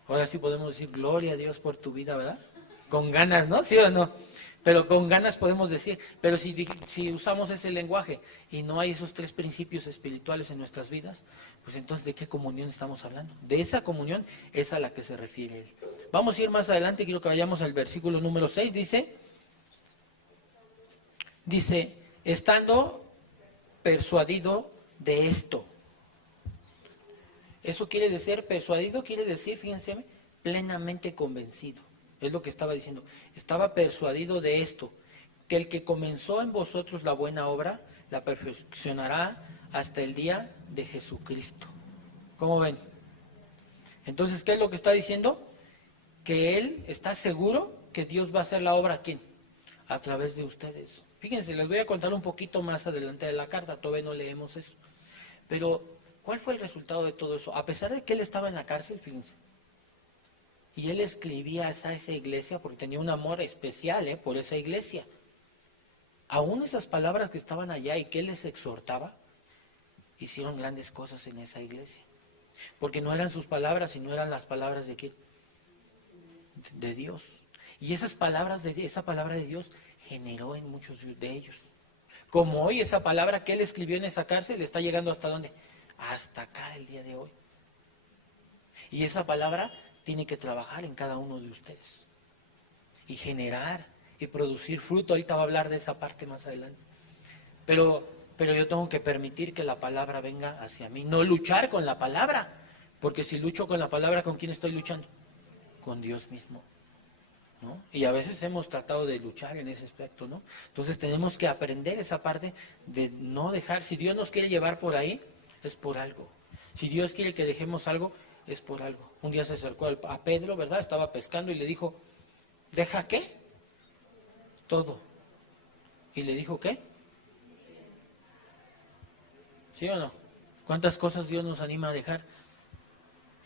Ahora sí podemos decir, gloria a Dios por tu vida, ¿verdad? Con ganas, ¿no? ¿Sí o no? Pero con ganas podemos decir, pero si usamos ese lenguaje y no hay esos tres principios espirituales en nuestras vidas, pues entonces ¿de qué comunión estamos hablando? De esa comunión es a la que se refiere él. Vamos a ir más adelante, quiero que vayamos al versículo número 6, dice, estando persuadido de esto. Eso quiere decir, persuadido quiere decir, fíjense, plenamente convencido. Es lo que estaba diciendo. Estaba persuadido de esto, que el que comenzó en vosotros la buena obra, la perfeccionará hasta el día de Jesucristo. ¿Cómo ven? Entonces, ¿qué es lo que está diciendo? Que él está seguro que Dios va a hacer la obra, ¿a quién? A través de ustedes. Fíjense, les voy a contar un poquito más adelante de la carta, todavía no leemos eso. Pero, ¿cuál fue el resultado de todo eso? A pesar de que él estaba en la cárcel, fíjense, y él escribía a esa iglesia porque tenía un amor especial por esa iglesia. Aún esas palabras que estaban allá y que él les exhortaba, hicieron grandes cosas en esa iglesia. Porque no eran sus palabras, sino eran las palabras de ¿quién? De Dios. Y esa palabra de Dios generó en muchos de ellos. Como hoy esa palabra que él escribió en esa cárcel está llegando hasta dónde? Hasta acá el día de hoy. Y esa palabra tiene que trabajar en cada uno de ustedes. Y generar y producir fruto. Ahorita va a hablar de esa parte más adelante. Pero yo tengo que permitir que la palabra venga hacia mí. No luchar con la palabra. Porque si lucho con la palabra, ¿con quién estoy luchando? Con Dios mismo, ¿no? Y a veces hemos tratado de luchar en ese aspecto, ¿no? Entonces tenemos que aprender esa parte de no dejar. Si Dios nos quiere llevar por ahí, es por algo. Si Dios quiere que dejemos algo, es por algo. Un día se acercó a Pedro, ¿verdad? Estaba pescando y le dijo, ¿deja qué? Todo. ¿Y le dijo qué? ¿Sí o no? ¿Cuántas cosas Dios nos anima a dejar?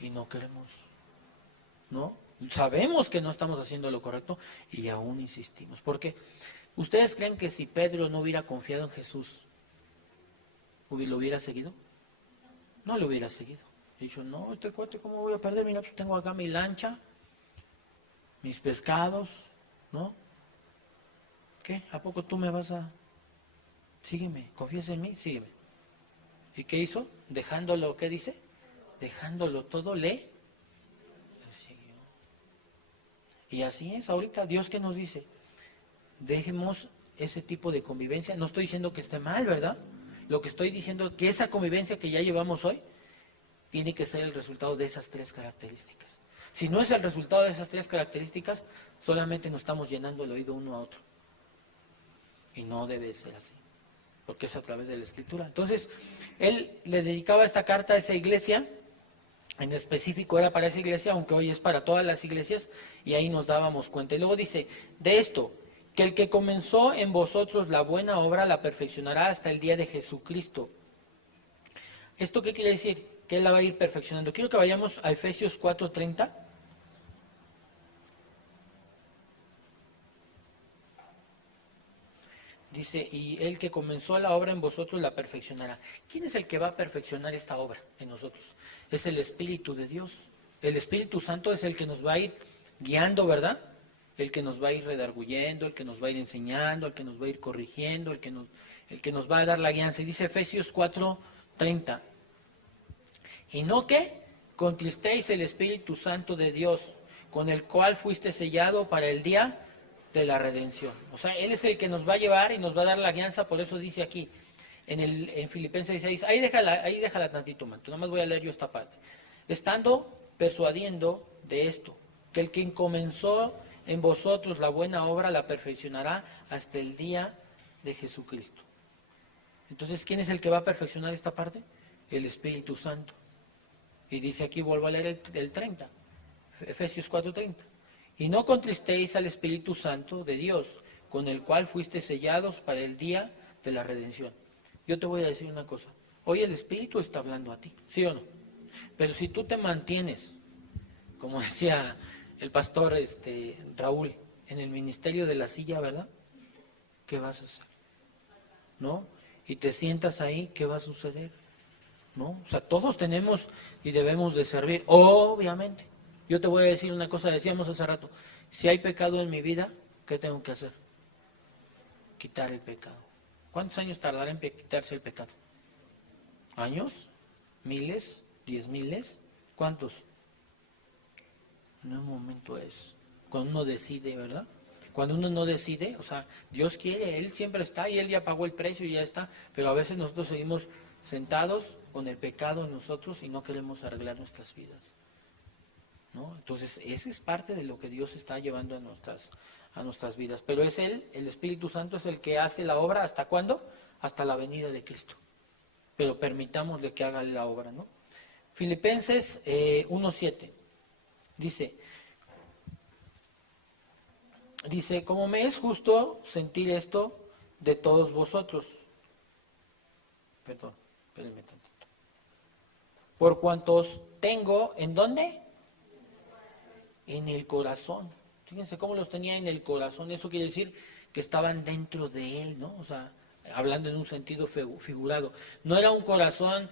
Y no queremos, ¿no? Sabemos que no estamos haciendo lo correcto y aún insistimos. ¿Por qué? ¿Ustedes creen que si Pedro no hubiera confiado en Jesús, lo hubiera seguido? No lo hubiera seguido. He dicho, no, este cuate, ¿cómo voy a perder? Mira, pues tengo acá mi lancha, mis pescados, ¿no? ¿Qué? ¿A poco tú me vas a...? Sígueme, confías en mí, sígueme. ¿Y qué hizo? Dejándolo, ¿qué dice? Dejándolo todo, le siguió. Y así es, ahorita Dios que nos dice, dejemos ese tipo de convivencia. No estoy diciendo que esté mal, ¿verdad? Lo que estoy diciendo es que esa convivencia que ya llevamos hoy, tiene que ser el resultado de esas tres características. Si no es el resultado de esas tres características, solamente nos estamos llenando el oído uno a otro. Y no debe ser así, porque es a través de la Escritura. Entonces, él le dedicaba esta carta a esa iglesia, en específico era para esa iglesia, aunque hoy es para todas las iglesias, y ahí nos dábamos cuenta. Y luego dice, de esto, que el que comenzó en vosotros la buena obra la perfeccionará hasta el día de Jesucristo. ¿Esto qué quiere decir? Que Él la va a ir perfeccionando. Quiero que vayamos a Efesios 4:30. Dice, y el que comenzó la obra en vosotros la perfeccionará. ¿Quién es el que va a perfeccionar esta obra en nosotros? Es el Espíritu de Dios. El Espíritu Santo es el que nos va a ir guiando, ¿verdad? El que nos va a ir redarguyendo, el que nos va a ir enseñando, el que nos va a ir corrigiendo, el que nos va a dar la guianza. Y dice Efesios 4:30. Y no que contristéis el Espíritu Santo de Dios, con el cual fuiste sellado para el día de la redención. O sea, Él es el que nos va a llevar y nos va a dar la guianza, por eso dice aquí, en Filipenses 6, ahí déjala tantito, manto, nada más voy a leer yo esta parte. Estando persuadiendo de esto, que el que comenzó en vosotros la buena obra la perfeccionará hasta el día de Jesucristo. Entonces, ¿quién es el que va a perfeccionar esta parte? El Espíritu Santo. Y dice aquí, vuelvo a leer el 30, Efesios 4:30. Y no contristéis al Espíritu Santo de Dios, con el cual fuiste sellados para el día de la redención. Yo te voy a decir una cosa, hoy el Espíritu está hablando a ti, ¿sí o no? Pero si tú te mantienes, como decía el pastor Raúl, en el ministerio de la silla, ¿verdad? ¿Qué vas a hacer? ¿No? Y te sientas ahí, ¿qué va a suceder? ¿No? O sea, todos tenemos y debemos de servir, obviamente. Yo te voy a decir una cosa, decíamos hace rato, si hay pecado en mi vida, ¿qué tengo que hacer? Quitar el pecado. ¿Cuántos años tardará en quitarse el pecado? ¿Años? ¿Miles? ¿10,000? ¿Cuántos? En un momento es, cuando uno decide, ¿verdad? Cuando uno no decide, o sea, Dios quiere, Él siempre está y Él ya pagó el precio y ya está, pero a veces nosotros seguimos sentados con el pecado en nosotros y no queremos arreglar nuestras vidas, ¿no? Entonces, esa es parte de lo que Dios está llevando a nuestras vidas. Pero es Él, el Espíritu Santo es el que hace la obra, ¿hasta cuándo? Hasta la venida de Cristo. Pero permitámosle que haga la obra, ¿no? Filipenses 1:7 dice, como me es justo sentir esto de todos vosotros. Perdón, espérenme tantito. Por cuantos tengo, ¿en dónde? En el corazón. Fíjense cómo los tenía en el corazón. Eso quiere decir que estaban dentro de él, ¿no? O sea, hablando en un sentido figurado. No era un corazón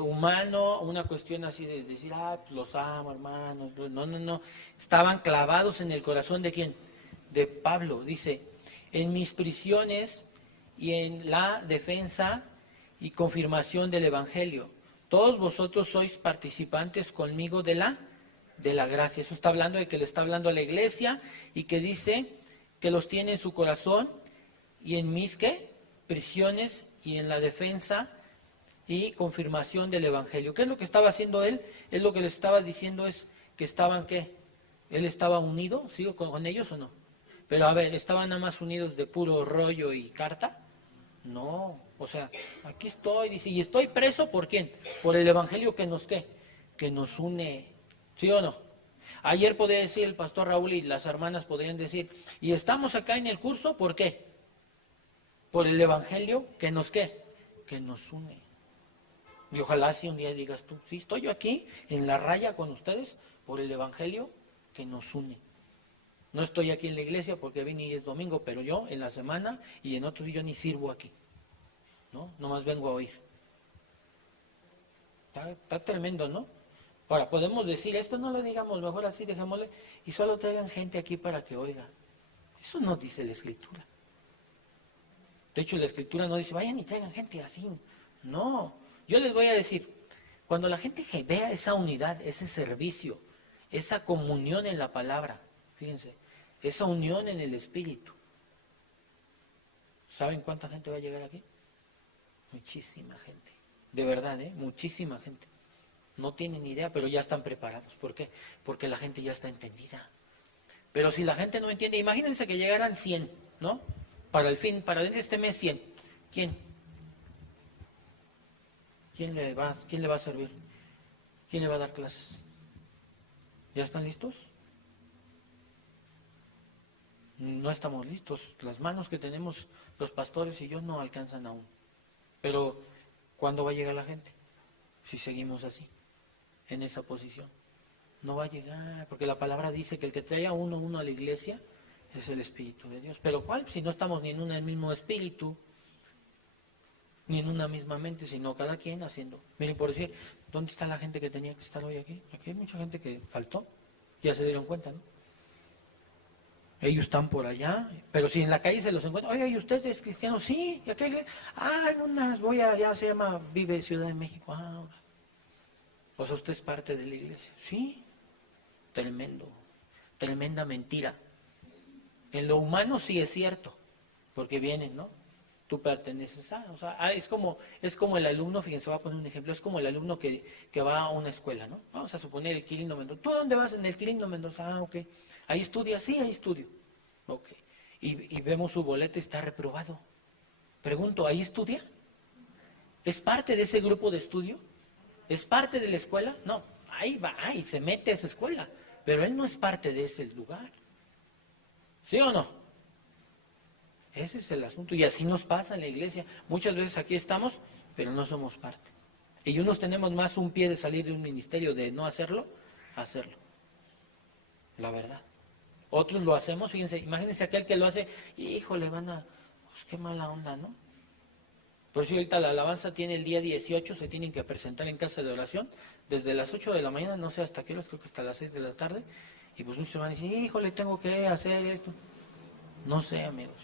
humano, una cuestión así de decir, pues los amo, hermanos. No. Estaban clavados en el corazón de ¿quién? De Pablo. Dice, en mis prisiones y en la defensa y confirmación del Evangelio. Todos vosotros sois participantes conmigo de la gracia. Eso está hablando de que le está hablando a la iglesia y que dice que los tiene en su corazón y en mis ¿qué? Prisiones y en la defensa y confirmación del Evangelio. ¿Qué es lo que estaba haciendo él? Es lo que les estaba diciendo es que estaban ¿qué? Él estaba unido, ¿sigo con ellos o no? Pero a ver, ¿estaban nada más unidos de puro rollo y carta? No, o sea, aquí estoy, dice, y estoy preso ¿por quién? Por el Evangelio que nos ¿qué? Que nos une, ¿sí o no? Ayer podía decir el pastor Raúl y las hermanas podrían decir, y estamos acá en el curso, ¿por qué? Por el Evangelio que nos ¿qué? Que nos une. Y ojalá si un día digas tú, sí, estoy yo aquí en la raya con ustedes por el Evangelio que nos une. No estoy aquí en la iglesia porque vine y es domingo, pero yo en la semana y en otros días yo ni sirvo aquí, ¿no? Nomás vengo a oír. Está tremendo, ¿no? Ahora, podemos decir, esto no lo digamos, mejor así dejémosle, y solo traigan gente aquí para que oiga. Eso no dice la Escritura. De hecho, la Escritura no dice, vayan y traigan gente así. No, yo les voy a decir, cuando la gente que vea esa unidad, ese servicio, esa comunión en la palabra, fíjense, esa unión en el Espíritu, ¿saben cuánta gente va a llegar aquí? Muchísima gente, de verdad, muchísima gente. No tienen idea, pero ya están preparados. ¿Por qué? Porque la gente ya está entendida. Pero si la gente no entiende, imagínense que llegaran 100, ¿no? Para este mes 100. ¿Quién? ¿Quién le va a servir? ¿Quién le va a dar clases? ¿Ya están listos? No estamos listos. Las manos que tenemos los pastores y yo no alcanzan aún. Pero, ¿cuándo va a llegar la gente? Si seguimos así, en esa posición. No va a llegar, porque la palabra dice que el que trae a uno a la iglesia es el Espíritu de Dios. ¿Pero cuál? Si no estamos ni en un mismo espíritu, ni en una misma mente, sino cada quien haciendo. Miren, por decir, ¿dónde está la gente que tenía que estar hoy aquí? Aquí hay mucha gente que faltó, ya se dieron cuenta, ¿no? Ellos están por allá, pero si en la calle se los encuentra, oye, ¿y usted es cristiano? Sí, ¿y a qué iglesia? En unas, voy allá, se llama Vive Ciudad de México. O sea, ¿usted es parte de la iglesia? Sí, tremendo, tremenda mentira. En lo humano sí es cierto, porque vienen, ¿no? Tú perteneces a, o sea, es como el alumno, fíjense, voy a poner un ejemplo, es como el alumno que va a una escuela, ¿no? Vamos a suponer el Quirino Mendoza. ¿Tú a dónde vas? En el Quirino Mendoza. Ok. ¿Ahí estudia? Sí, ahí estudio. Ok. Y vemos su boleto y está reprobado. Pregunto, ¿ahí estudia? ¿Es parte de ese grupo de estudio? ¿Es parte de la escuela? No, ahí va, ahí se mete a esa escuela, pero él no es parte de ese lugar. ¿Sí o no? Ese es el asunto, y así nos pasa en la iglesia. Muchas veces aquí estamos, pero no somos parte. Y unos tenemos más un pie de salir de un ministerio, de no hacerlo, a hacerlo. La verdad. Otros lo hacemos, fíjense, imagínense aquel que lo hace, híjole, pues qué mala onda, ¿no? Por eso ahorita la alabanza tiene el día 18, se tienen que presentar en casa de oración, desde las 8 de la mañana, no sé hasta qué horas, creo que hasta las 6 de la tarde, y pues muchos van a decir, híjole, tengo que hacer esto. No sé, amigos.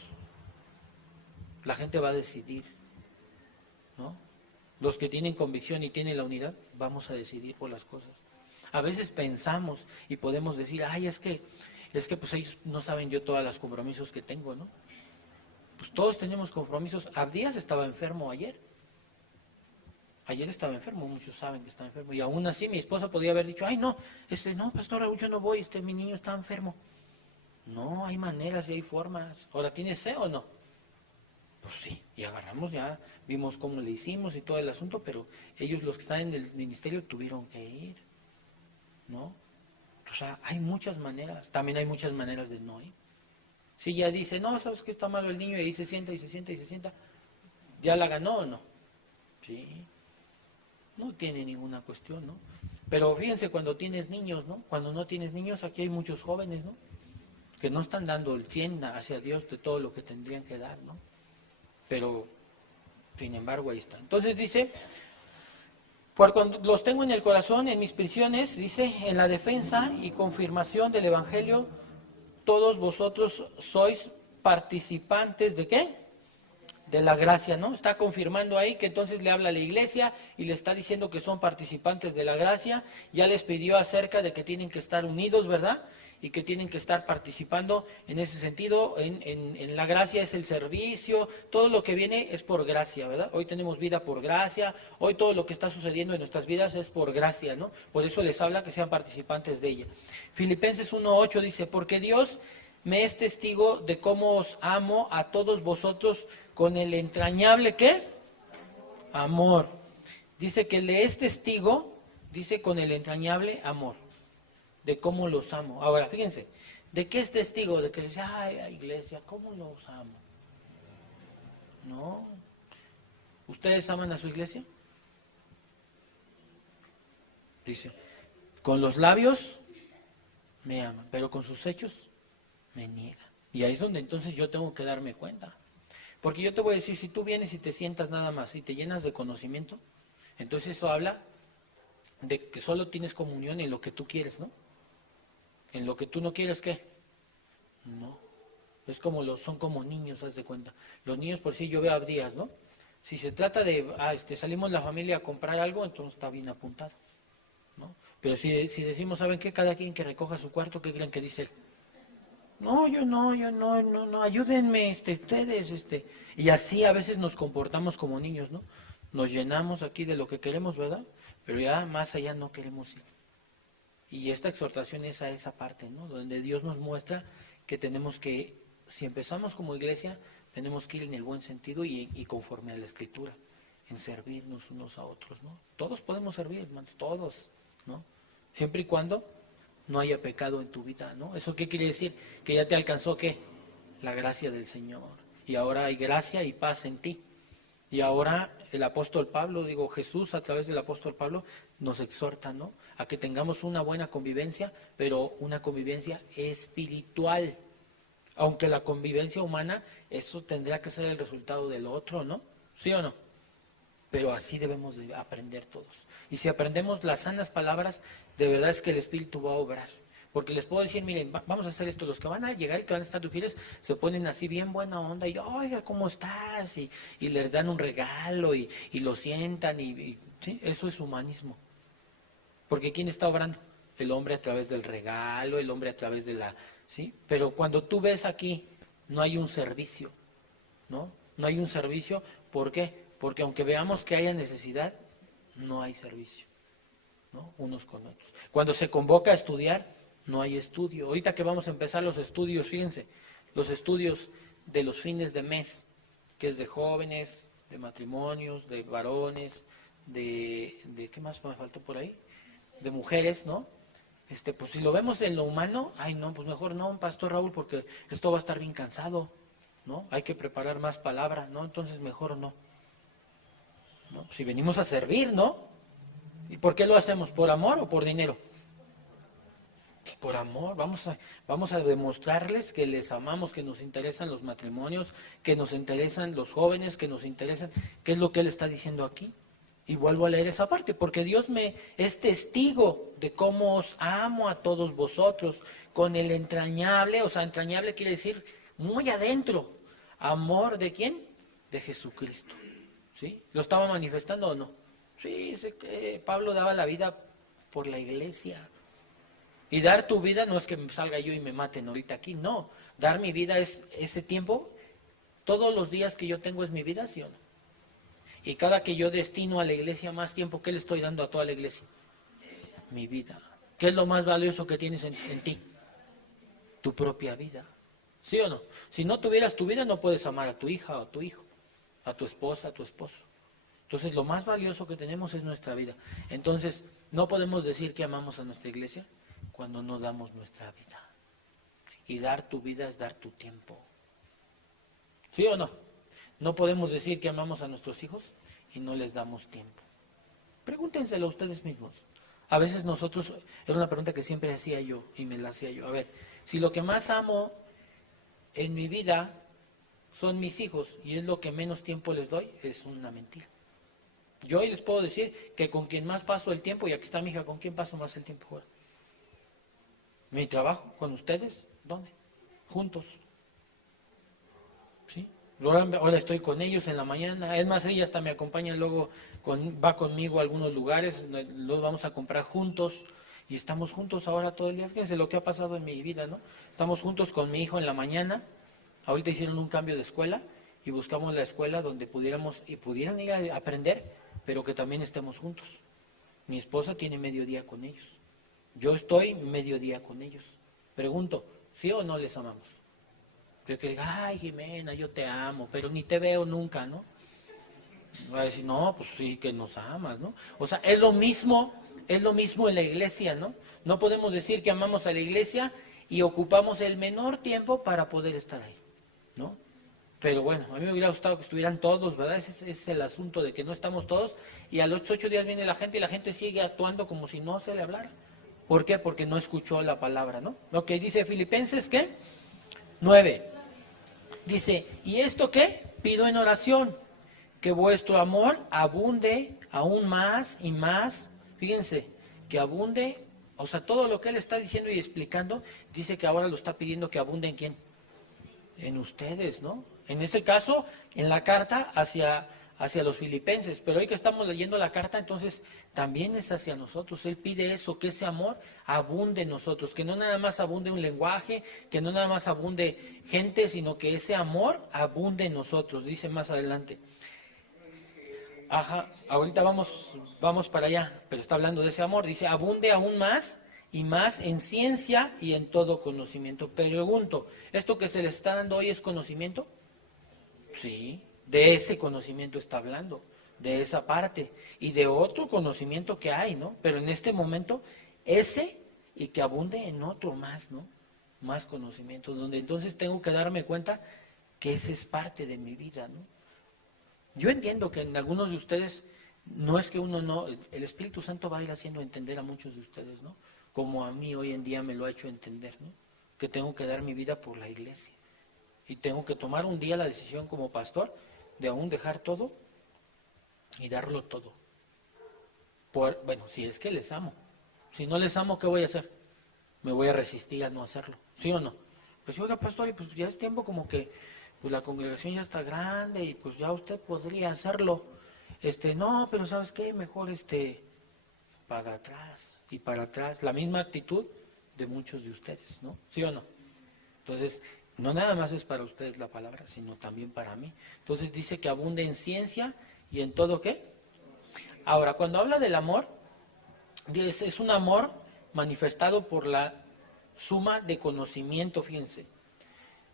La gente va a decidir, ¿no? Los que tienen convicción y tienen la unidad, vamos a decidir por las cosas. A veces pensamos y podemos decir, es que pues ellos no saben yo todos los compromisos que tengo, ¿no? Pues todos tenemos compromisos. Abdías estaba enfermo ayer. Ayer estaba enfermo, muchos saben que está enfermo. Y aún así mi esposa podía haber dicho, no, pastor Raúl, yo no voy, mi niño está enfermo. No, hay maneras y hay formas. Ahora, ¿tienes fe o no? Pues sí, y agarramos ya, vimos cómo le hicimos y todo el asunto, pero ellos los que están en el ministerio tuvieron que ir, ¿no? O sea, hay muchas maneras, también hay muchas maneras de no ir. Si ya dice, no, ¿sabes qué está malo el niño? Y ahí se sienta y se sienta y se sienta, ¿ya la ganó o no? Sí, no tiene ninguna cuestión, ¿no? Pero fíjense cuando tienes niños, ¿no? Cuando no tienes niños, aquí hay muchos jóvenes, ¿no? Que no están dando el 100 hacia Dios de todo lo que tendrían que dar, ¿no? Pero, sin embargo, ahí está. Entonces dice, por cuando los tengo en el corazón, en mis prisiones, dice, en la defensa y confirmación del Evangelio, todos vosotros sois participantes ¿de qué? de la gracia, ¿no? Está confirmando ahí que entonces le habla a la iglesia y le está diciendo que son participantes de la gracia. Ya les pidió acerca de que tienen que estar unidos, ¿verdad? Y que tienen que estar participando en ese sentido. En la gracia es el servicio, todo lo que viene es por gracia, ¿verdad? Hoy tenemos vida por gracia, hoy todo lo que está sucediendo en nuestras vidas es por gracia, ¿no? Por eso les habla que sean participantes de ella. Filipenses 1:8 dice, porque Dios me es testigo de cómo os amo a todos vosotros con el entrañable, ¿qué? Amor. Dice que le es testigo, dice con el entrañable amor, de cómo los amo. Ahora, fíjense, ¿de qué es testigo? De que le dice, ay, iglesia, ¿cómo los amo? No. ¿Ustedes aman a su iglesia? Dice, con los labios me aman, pero con sus hechos me niegan. Y ahí es donde entonces yo tengo que darme cuenta. Porque yo te voy a decir, si tú vienes y te sientas nada más y te llenas de conocimiento, entonces eso habla de que solo tienes comunión en lo que tú quieres, ¿no? En lo que tú no quieres, ¿qué? No. Es como son como niños, haz de cuenta. Los niños, por si yo veo a Díaz, ¿no? Si se trata de, salimos la familia a comprar algo, entonces está bien apuntado, ¿no? Pero si decimos, ¿saben qué? Cada quien que recoja su cuarto, ¿qué creen que dice él? No, yo no, ayúdenme, ustedes, Y así a veces nos comportamos como niños, ¿no? Nos llenamos aquí de lo que queremos, ¿verdad? Pero ya más allá no queremos ir. Y esta exhortación es a esa parte, ¿no? Donde Dios nos muestra que tenemos que, si empezamos como iglesia, tenemos que ir en el buen sentido y conforme a la Escritura, en servirnos unos a otros, ¿no? Todos podemos servir, hermanos, todos, ¿no? Siempre y cuando no haya pecado en tu vida, ¿no? ¿Eso qué quiere decir? Que ya te alcanzó, ¿qué? La gracia del Señor. Y ahora hay gracia y paz en ti. Y ahora el apóstol Pablo, digo, Jesús a través del apóstol Pablo nos exhorta, ¿no? A que tengamos una buena convivencia, pero una convivencia espiritual. Aunque la convivencia humana, eso tendrá que ser el resultado del otro, ¿no? ¿Sí o no? Pero así debemos de aprender todos. Y si aprendemos las sanas palabras, de verdad es que el Espíritu va a obrar. Porque les puedo decir, miren, vamos a hacer esto, los que van a llegar y que van a estar ujiles, se ponen así bien buena onda, y oiga, ¿cómo estás? Y les dan un regalo, y lo sientan, ¿sí? Eso es humanismo. Porque ¿quién está obrando? El hombre a través del regalo, el hombre a través de la... ¿sí? Pero cuando tú ves aquí, no hay un servicio, ¿no? No hay un servicio, ¿por qué? Porque aunque veamos que haya necesidad, no hay servicio, ¿no? Unos con otros. Cuando se convoca a estudiar, no hay estudio. Ahorita que vamos a empezar los estudios, fíjense, los estudios de los fines de mes, que es de jóvenes, de matrimonios, de varones, de ¿qué más me faltó por ahí? De mujeres, ¿no? Pues si lo vemos en lo humano, ay no, pues mejor no, Pastor Raúl, porque esto va a estar bien cansado, ¿no? Hay que preparar más palabra, ¿no? Entonces mejor no. ¿No? Si venimos a servir, ¿no? ¿Y por qué lo hacemos? ¿Por amor o por dinero? Pues por amor, vamos a demostrarles que les amamos, que nos interesan los matrimonios, que nos interesan los jóvenes, que nos interesan, ¿qué es lo que él está diciendo aquí? Y vuelvo a leer esa parte, porque Dios me es testigo de cómo os amo a todos vosotros, con el entrañable, o sea, entrañable quiere decir muy adentro, amor de quién? De Jesucristo. ¿Sí? ¿Lo estaba manifestando o no? Sí, Pablo daba la vida por la iglesia. Y dar tu vida no es que salga yo y me maten ahorita aquí, no. Dar mi vida es ese tiempo, todos los días que yo tengo es mi vida, ¿sí o no? Y cada que yo destino a la iglesia más tiempo, ¿qué le estoy dando a toda la iglesia? Mi vida. ¿Qué es lo más valioso que tienes en ti? Tu propia vida. ¿Sí o no? Si no tuvieras tu vida, no puedes amar a tu hija o a tu hijo, a tu esposa, a tu esposo. Entonces, lo más valioso que tenemos es nuestra vida. Entonces, no podemos decir que amamos a nuestra iglesia cuando no damos nuestra vida. Y dar tu vida es dar tu tiempo. ¿Sí o no? No podemos decir que amamos a nuestros hijos y no les damos tiempo. Pregúntenselo a ustedes mismos. A veces nosotros, era una pregunta que siempre hacía yo y me la hacía yo. A ver, si lo que más amo en mi vida son mis hijos y es lo que menos tiempo les doy, es una mentira. Yo hoy les puedo decir que con quien más paso el tiempo, y aquí está mi hija, ¿con quién paso más el tiempo ahora? ¿Mi trabajo? ¿Con ustedes? ¿Dónde? Juntos. ¿Sí? Ahora estoy con ellos en la mañana, es más, ella hasta me acompaña luego, va conmigo a algunos lugares, los vamos a comprar juntos y estamos juntos ahora todo el día. Fíjense lo que ha pasado en mi vida, ¿no? Estamos juntos con mi hijo en la mañana, ahorita hicieron un cambio de escuela y buscamos la escuela donde pudiéramos y pudieran ir a aprender, pero que también estemos juntos. Mi esposa tiene mediodía con ellos, yo estoy mediodía con ellos. Pregunto, ¿sí o no les amamos? Yo que diga, ay Jimena, yo te amo, pero ni te veo nunca, ¿no? Va a decir, no, pues sí que nos amas, ¿no? O sea, es lo mismo en la iglesia, ¿no? No podemos decir que amamos a la iglesia y ocupamos el menor tiempo para poder estar ahí, ¿no? Pero bueno, a mí me hubiera gustado que estuvieran todos, ¿verdad? Ese es el asunto de que no estamos todos y a los 8 días viene la gente y la gente sigue actuando como si no se le hablara. ¿Por qué? Porque no escuchó la palabra, ¿no? Lo que dice Filipenses, ¿qué? 9. Dice, ¿y esto qué? Pido en oración, que vuestro amor abunde aún más y más. Fíjense, que abunde, o sea, todo lo que él está diciendo y explicando, dice que ahora lo está pidiendo que abunde en quién. En ustedes, ¿no? En este caso, en la carta hacia los filipenses, pero hoy que estamos leyendo la carta, entonces también es hacia nosotros. Él pide eso, que ese amor abunde en nosotros, que no nada más abunde un lenguaje, que no nada más abunde gente, sino que ese amor abunde en nosotros, dice más adelante. Ajá, ahorita vamos para allá, pero está hablando de ese amor, dice, abunde aún más y más en ciencia y en todo conocimiento. Pero pregunto, ¿esto que se le está dando hoy es conocimiento? Sí, de ese conocimiento está hablando, de esa parte y de otro conocimiento que hay, ¿no? Pero en este momento, ese y que abunde en otro más, ¿no? Más conocimiento, donde entonces tengo que darme cuenta que ese es parte de mi vida, ¿no? Yo entiendo que en algunos de ustedes, no es que uno no, el Espíritu Santo va a ir haciendo entender a muchos de ustedes, ¿no? Como a mí hoy en día me lo ha hecho entender, ¿no? Que tengo que dar mi vida por la iglesia. Y tengo que tomar un día la decisión como pastor de aún dejar todo y darlo todo. Bueno, si es que les amo. Si no les amo, ¿qué voy a hacer? Me voy a resistir a no hacerlo. ¿Sí o no? Pues oiga, pastor, y pues ya es tiempo como que pues la congregación ya está grande y pues ya usted podría hacerlo. No, pero ¿sabes qué? Mejor para atrás y para atrás. La misma actitud de muchos de ustedes, ¿no? ¿Sí o no? Entonces, no nada más es para ustedes la palabra, sino también para mí. Entonces dice que abunde en ciencia y en todo qué. Ahora, cuando habla del amor, es un amor manifestado por la suma de conocimiento, fíjense,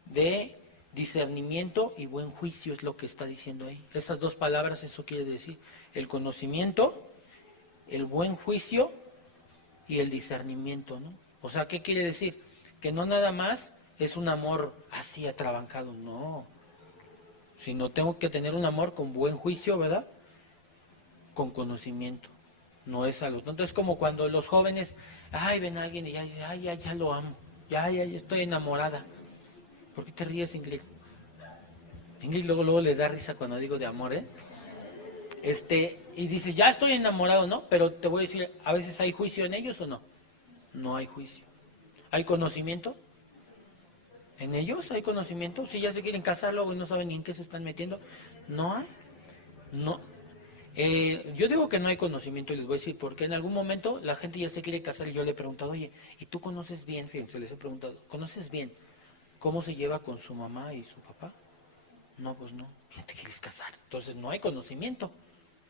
de discernimiento y buen juicio es lo que está diciendo ahí. Esas dos palabras, eso quiere decir el conocimiento, el buen juicio y el discernimiento, ¿no? O sea, ¿qué quiere decir? Que no nada más es un amor así atrabancado, no. Sino tengo que tener un amor con buen juicio, ¿verdad? Con conocimiento. No es algo. Entonces es como cuando los jóvenes, ay, ven a alguien y ya lo amo. Ya estoy enamorada. ¿Por qué te ríes, Ingrid? Ingrid luego le da risa cuando digo de amor, ¿eh? Y dice, ya estoy enamorado, ¿no? Pero te voy a decir, ¿a veces hay juicio en ellos o no? No hay juicio. ¿Hay conocimiento? ¿En ellos hay conocimiento? Si ya se quieren casar luego y no saben ni en qué se están metiendo. No hay. No. Yo digo que no hay conocimiento y les voy a decir porque en algún momento la gente ya se quiere casar y yo le he preguntado, oye, ¿y tú conoces bien? Fíjense, les he preguntado, ¿conoces bien cómo se lleva con su mamá y su papá? No, pues no, ya te quieres casar. Entonces no hay conocimiento.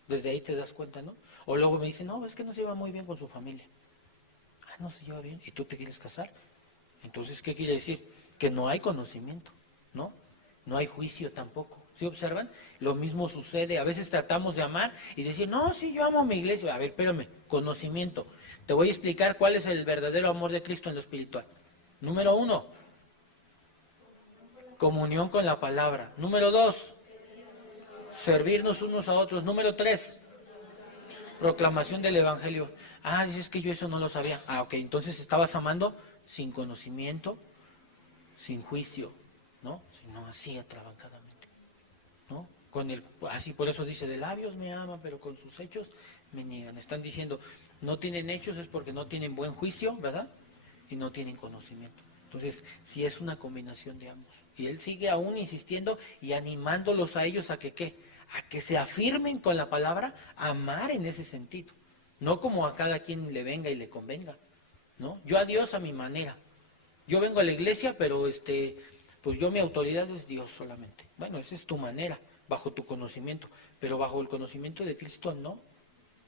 Desde ahí te das cuenta, ¿no? O luego me dicen, no, es que no se lleva muy bien con su familia. Ah, no se lleva bien. ¿Y tú te quieres casar? Entonces, ¿qué quiere decir? Que no hay conocimiento, ¿no? No hay juicio tampoco. ¿Sí observan? Lo mismo sucede. A veces tratamos de amar y decir, no, sí, yo amo a mi iglesia. A ver, espérame, conocimiento. Te voy a explicar cuál es el verdadero amor de Cristo en lo espiritual. Número 1, comunión con la palabra. Número 2, servirnos unos a otros. Número 3, proclamación del Evangelio. Ah, dices que yo eso no lo sabía. Ah, ok, entonces estabas amando sin conocimiento, sin juicio, ¿no? Sino así atrabancadamente, ¿no? Así por eso dice, de labios me aman, pero con sus hechos me niegan. Están diciendo, no tienen hechos es porque no tienen buen juicio, ¿verdad? Y no tienen conocimiento. Entonces, sí es una combinación de ambos. Y él sigue aún insistiendo y animándolos a ellos a que, ¿qué? A que se afirmen con la palabra, amar en ese sentido. No como a cada quien le venga y le convenga, ¿no? Yo a Dios a mi manera. Yo vengo a la iglesia, pero pues yo mi autoridad es Dios solamente. Bueno, esa es tu manera, bajo tu conocimiento, pero bajo el conocimiento de Cristo no.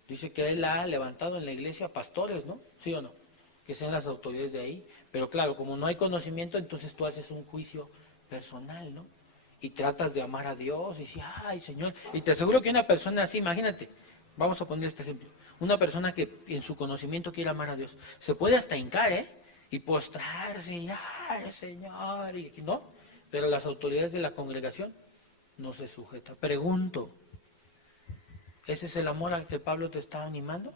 Dice que Él ha levantado en la iglesia pastores, ¿no? ¿Sí o no? Que sean las autoridades de ahí. Pero claro, como no hay conocimiento, entonces tú haces un juicio personal, ¿no? Y tratas de amar a Dios y dices, ay, Señor. Y te aseguro que una persona así, imagínate, vamos a poner este ejemplo. Una persona que en su conocimiento quiere amar a Dios, se puede hasta hincar, ¿eh? Y postrarse, y, ay, Señor, y no. Pero las autoridades de la congregación no se sujetan. Pregunto, ¿ese es el amor al que Pablo te está animando?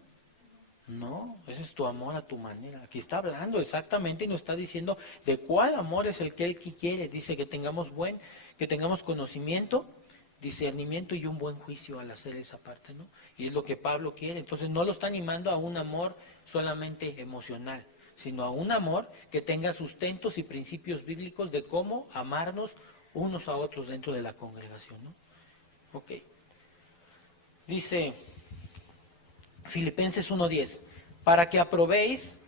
No, ese es tu amor a tu manera. Aquí está hablando exactamente y nos está diciendo de cuál amor es el que él quiere. Dice que tengamos conocimiento, discernimiento y un buen juicio al hacer esa parte, ¿no? Y es lo que Pablo quiere. Entonces no lo está animando a un amor solamente emocional, sino a un amor que tenga sustentos y principios bíblicos de cómo amarnos unos a otros dentro de la congregación, ¿no? Ok. Dice Filipenses 1:10, para que aprobéis,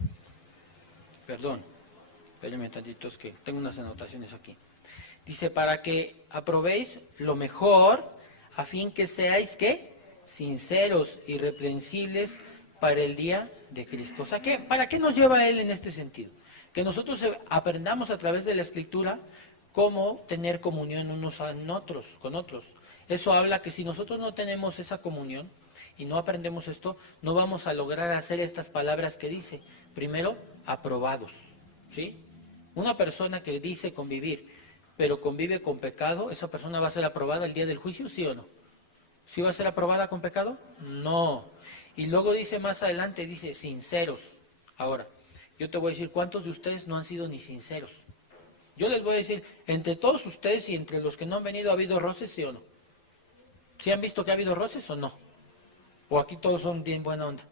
espérenme tantito, es que tengo unas anotaciones aquí. Dice, para que aprobéis lo mejor, a fin que seáis, ¿qué? Sinceros, irreprensibles para el día de Cristo. O sea, ¿para qué nos lleva Él en este sentido? Que nosotros aprendamos a través de la Escritura cómo tener comunión unos con otros. Eso habla que si nosotros no tenemos esa comunión, y no aprendemos esto, no vamos a lograr hacer estas palabras que dice. Primero, aprobados, ¿sí? Una persona que dice convivir, pero convive con pecado, ¿esa persona va a ser aprobada el día del juicio, sí o no? ¿Sí va a ser aprobada con pecado? No. Y luego dice más adelante, dice, sinceros. Ahora, yo te voy a decir, ¿cuántos de ustedes no han sido ni sinceros? Yo les voy a decir, entre todos ustedes y entre los que no han venido, ¿ha habido roces, sí o no? ¿Sí han visto que ha habido roces o no? ¿O aquí todos son bien buena onda?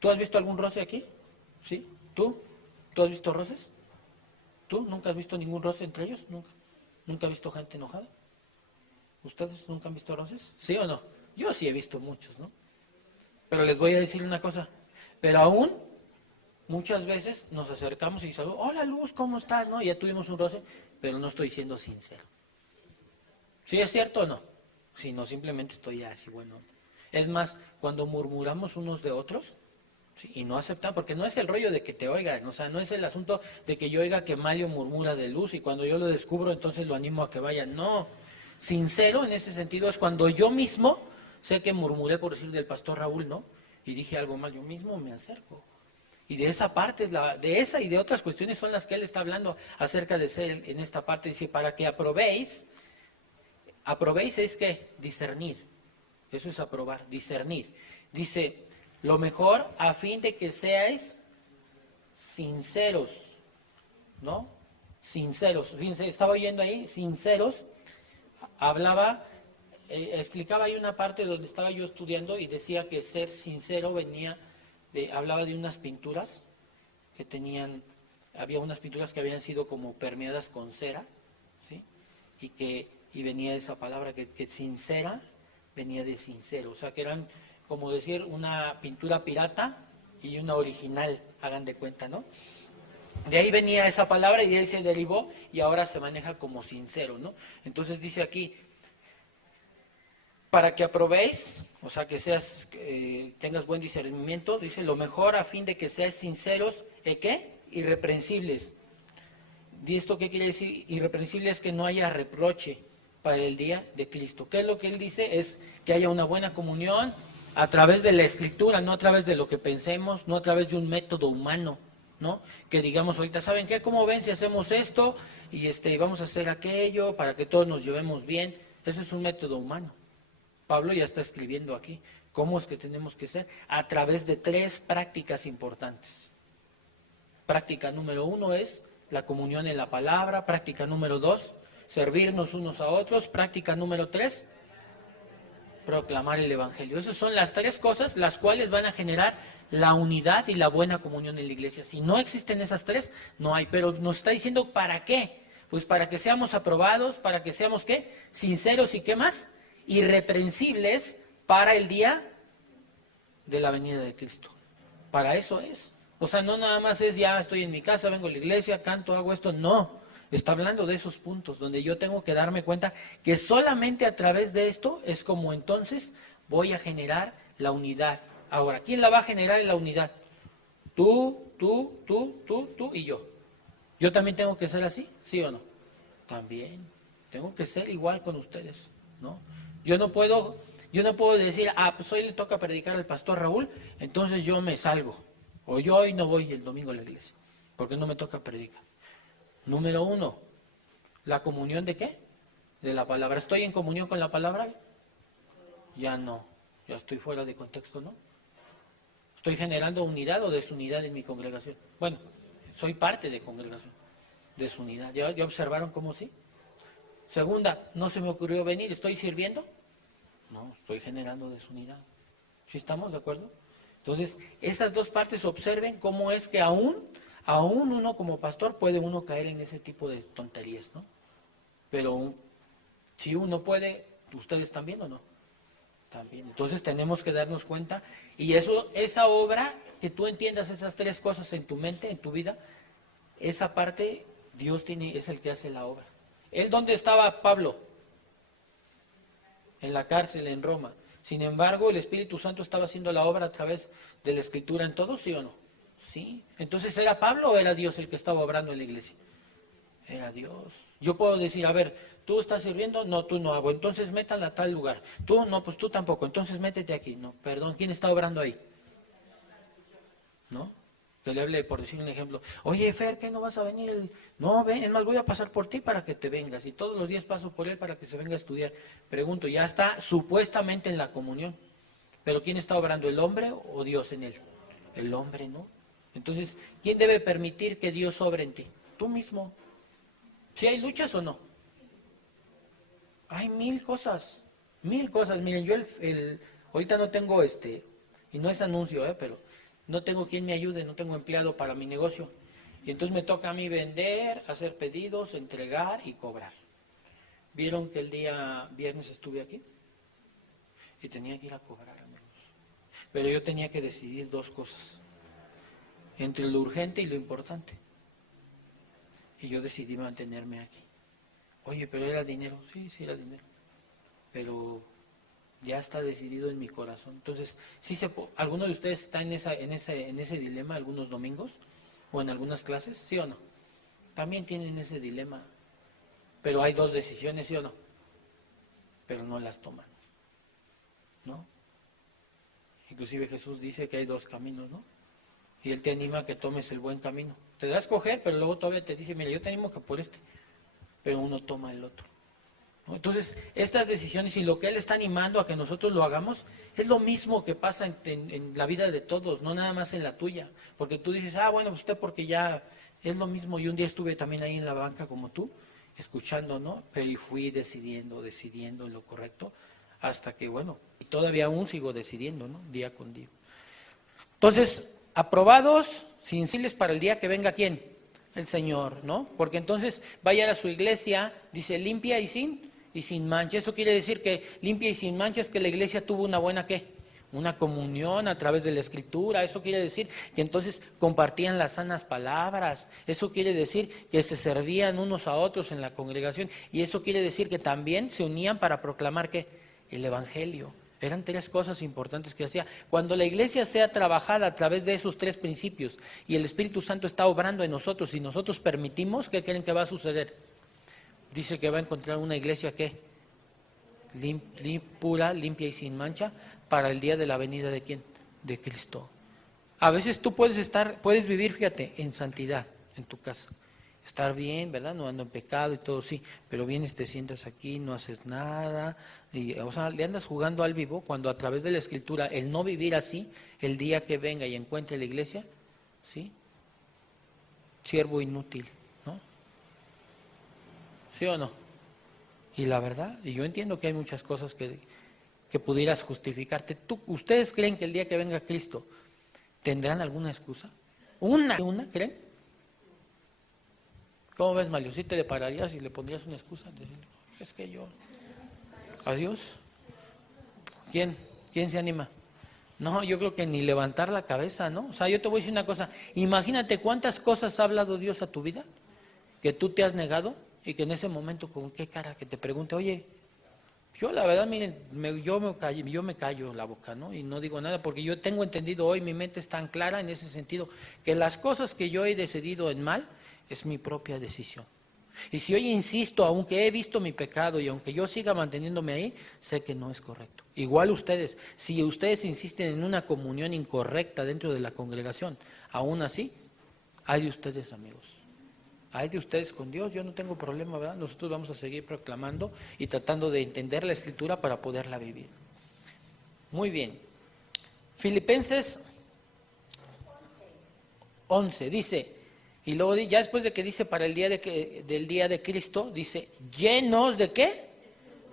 ¿Tú has visto algún roce aquí? ¿Sí? ¿Tú? ¿Tú has visto roces? ¿Tú nunca has visto ningún roce entre ellos? ¿Nunca? ¿Nunca has visto gente enojada? ¿Ustedes nunca han visto roces? ¿Sí o no? Yo sí he visto muchos, ¿no? Pero les voy a decir una cosa. Pero aún, muchas veces nos acercamos y saludos, hola Luz, ¿cómo estás? ¿No? Ya tuvimos un roce, pero no estoy siendo sincero. ¿Sí es cierto o no? Si no, simplemente estoy así, bueno. Es más, cuando murmuramos unos de otros, ¿sí? Y no aceptan, porque no es el rollo de que te oigan, o sea, no es el asunto de que yo oiga que Mario murmura de Luz y cuando yo lo descubro entonces lo animo a que vaya, no. Sincero en ese sentido es cuando yo mismo sé que murmuré por decir del pastor Raúl, ¿no? Y dije algo mal, yo mismo me acerco. Y de esa parte, de esa y de otras cuestiones son las que él está hablando acerca de ser en esta parte, dice, para que aprobéis es que discernir. Eso es aprobar, discernir. Dice, lo mejor a fin de que seáis sinceros, ¿no? Sinceros. Fíjense, estaba oyendo ahí, sinceros. Hablaba, explicaba ahí una parte donde estaba yo estudiando y decía que ser sincero hablaba de unas pinturas que había unas pinturas que habían sido como permeadas con cera, ¿sí? Y venía esa palabra que sincera, venía de sincero, o sea que eran, como decir, una pintura pirata y una original, hagan de cuenta, ¿no? De ahí venía esa palabra y de ahí se derivó y ahora se maneja como sincero, ¿no? Entonces dice aquí, para que aprobéis, o sea que tengas buen discernimiento, dice lo mejor a fin de que seas sinceros, ¿qué? Irreprensibles. ¿Y esto qué quiere decir? Irreprensible es que no haya reproche para el día de Cristo. ¿Qué es lo que él dice? Es que haya una buena comunión a través de la Escritura, no a través de lo que pensemos, no a través de un método humano, ¿no? Que digamos ahorita, ¿saben qué? ¿Cómo ven si hacemos esto y vamos a hacer aquello para que todos nos llevemos bien? Eso es un método humano. Pablo ya está escribiendo aquí. ¿Cómo es que tenemos que ser? A través de 3 prácticas importantes. Práctica número 1 es la comunión en la palabra. Práctica número 2, servirnos unos a otros. Práctica número 3, proclamar el Evangelio. Esas son las 3 cosas las cuales van a generar la unidad y la buena comunión en la iglesia. Si no existen esas tres, no hay. Pero nos está diciendo ¿para qué? Pues para que seamos aprobados, para que seamos ¿qué? Sinceros y ¿qué más? Irreprensibles para el día de la venida de Cristo. Para eso es. O sea, no nada más es ya estoy en mi casa, vengo a la iglesia, canto, hago esto. No, está hablando de esos puntos donde yo tengo que darme cuenta que solamente a través de esto es como entonces voy a generar la unidad. Ahora, ¿quién la va a generar en la unidad? Tú y yo. ¿Yo también tengo que ser así? ¿Sí o no? También. Tengo que ser igual con ustedes, ¿no? Yo no puedo decir, pues hoy le toca predicar al pastor Raúl, entonces yo me salgo. O yo hoy no voy el domingo a la iglesia, porque no me toca predicar. Número 1, ¿la comunión de qué? De la palabra. ¿Estoy en comunión con la palabra? Ya no, ya estoy fuera de contexto, ¿no? ¿Estoy generando unidad o desunidad en mi congregación? Bueno, soy parte de congregación, desunidad. ¿Ya observaron cómo sí? Segunda, no se me ocurrió venir, ¿estoy sirviendo? No, estoy generando desunidad. ¿Sí estamos de acuerdo? Entonces, esas dos partes observen cómo es que aún uno como pastor puede uno caer en ese tipo de tonterías, ¿no? Pero si uno puede, ¿ustedes también o no? También. Entonces tenemos que darnos cuenta y esa obra, que tú entiendas esas tres cosas en tu mente, en tu vida, esa parte Dios es el que hace la obra. ¿Él dónde estaba Pablo? En la cárcel en Roma. Sin embargo, el Espíritu Santo estaba haciendo la obra a través de la Escritura en todo, ¿sí o no? Sí. Entonces, ¿era Pablo o era Dios el que estaba obrando en la iglesia? Era Dios. Yo puedo decir, a ver, ¿tú estás sirviendo? No, tú no hago. Entonces métala a tal lugar. Tú no, pues tú tampoco. Entonces métete aquí. No, perdón, ¿quién está obrando ahí? ¿No? Que le hable, por decir un ejemplo. Oye, Fer, ¿qué no vas a venir? No, ven, es más, voy a pasar por ti para que te vengas. Y todos los días paso por él para que se venga a estudiar. Pregunto, ya está supuestamente en la comunión. Pero ¿quién está obrando, el hombre o Dios en él? El hombre, ¿no? Entonces, ¿quién debe permitir que Dios obre en ti? Tú mismo. ¿Sí hay luchas o no? Hay mil cosas. Miren, yo ahorita no tengo y no es anuncio, pero no tengo quien me ayude, no tengo empleado para mi negocio. Y entonces me toca a mí vender, hacer pedidos, entregar y cobrar. ¿Vieron que el día viernes estuve aquí? Y tenía que ir a cobrar, amigos. Pero yo tenía que decidir dos cosas. Entre lo urgente y lo importante. Y yo decidí mantenerme aquí. Oye, pero era dinero. Sí, era dinero. Pero ya está decidido en mi corazón. Entonces, ¿alguno de ustedes está en ese dilema algunos domingos? ¿O en algunas clases? ¿Sí o no? También tienen ese dilema. Pero hay dos decisiones, ¿sí o no? Pero no las toman. ¿No? Inclusive Jesús dice que hay dos caminos, ¿no? Y Él te anima a que tomes el buen camino. Te da a escoger, pero luego todavía te dice, mira, yo te animo que por pero uno toma el otro. ¿No? Entonces, estas decisiones y lo que Él está animando a que nosotros lo hagamos, es lo mismo que pasa en la vida de todos, no nada más en la tuya. Porque tú dices, bueno, pues usted porque ya es lo mismo. Y un día estuve también ahí en la banca como tú, escuchando, ¿no? Pero y fui decidiendo en lo correcto, hasta que, bueno, y todavía aún sigo decidiendo, ¿no? Día con día. Entonces, aprobados, sensibles para el día que venga, ¿quién? El Señor, ¿no? Porque entonces vaya a su iglesia, dice limpia y sin mancha. Eso quiere decir que limpia y sin mancha es que la iglesia tuvo una buena, ¿qué? Una comunión a través de la Escritura. Eso quiere decir que entonces compartían las sanas palabras. Eso quiere decir que se servían unos a otros en la congregación. Y eso quiere decir que también se unían para proclamar, ¿qué? El Evangelio. Eran tres cosas importantes que hacía. Cuando la iglesia sea trabajada a través de esos tres principios y el Espíritu Santo está obrando en nosotros y nosotros permitimos, ¿qué creen que va a suceder? Dice que va a encontrar una iglesia ¿qué? Pura, limpia y sin mancha para el día de la venida ¿de quién? De Cristo. A veces tú puedes vivir, fíjate, en santidad en tu casa. Estar bien, ¿verdad? No ando en pecado y todo, sí, pero vienes, te sientas aquí, no haces nada, o sea, le andas jugando al vivo cuando a través de la Escritura, el no vivir así, el día que venga y encuentre la iglesia, ¿sí? Siervo inútil, ¿no? ¿Sí o no? Y la verdad, y yo entiendo que hay muchas cosas que pudieras justificarte. ¿Ustedes creen que el día que venga Cristo ¿Tendrán alguna excusa? ¿Una, creen? ¿Cómo ves, Mario? ¿Sí te le pararías y le pondrías una excusa? Es que yo... ¿Adiós? ¿Quién se anima? No, yo creo que ni levantar la cabeza, ¿no? O sea, yo te voy a decir una cosa. Imagínate cuántas cosas ha hablado Dios a tu vida que tú te has negado y que en ese momento con qué cara que te pregunte, oye, yo la verdad, miren, yo me callo la boca, ¿no? Y no digo nada porque yo tengo entendido hoy, mi mente es tan clara en ese sentido, que las cosas que yo he decidido en mal es mi propia decisión. Y si hoy insisto, aunque he visto mi pecado y aunque yo siga manteniéndome ahí, sé que no es correcto. Igual ustedes, si ustedes insisten en una comunión incorrecta dentro de la congregación, aún así, hay de ustedes, amigos. Hay de ustedes con Dios, yo no tengo problema, ¿verdad? Nosotros vamos a seguir proclamando y tratando de entender la Escritura para poderla vivir. Muy bien. Filipenses 11 dice, y luego ya después de que dice para el día del día de Cristo, dice, llenos de ¿qué?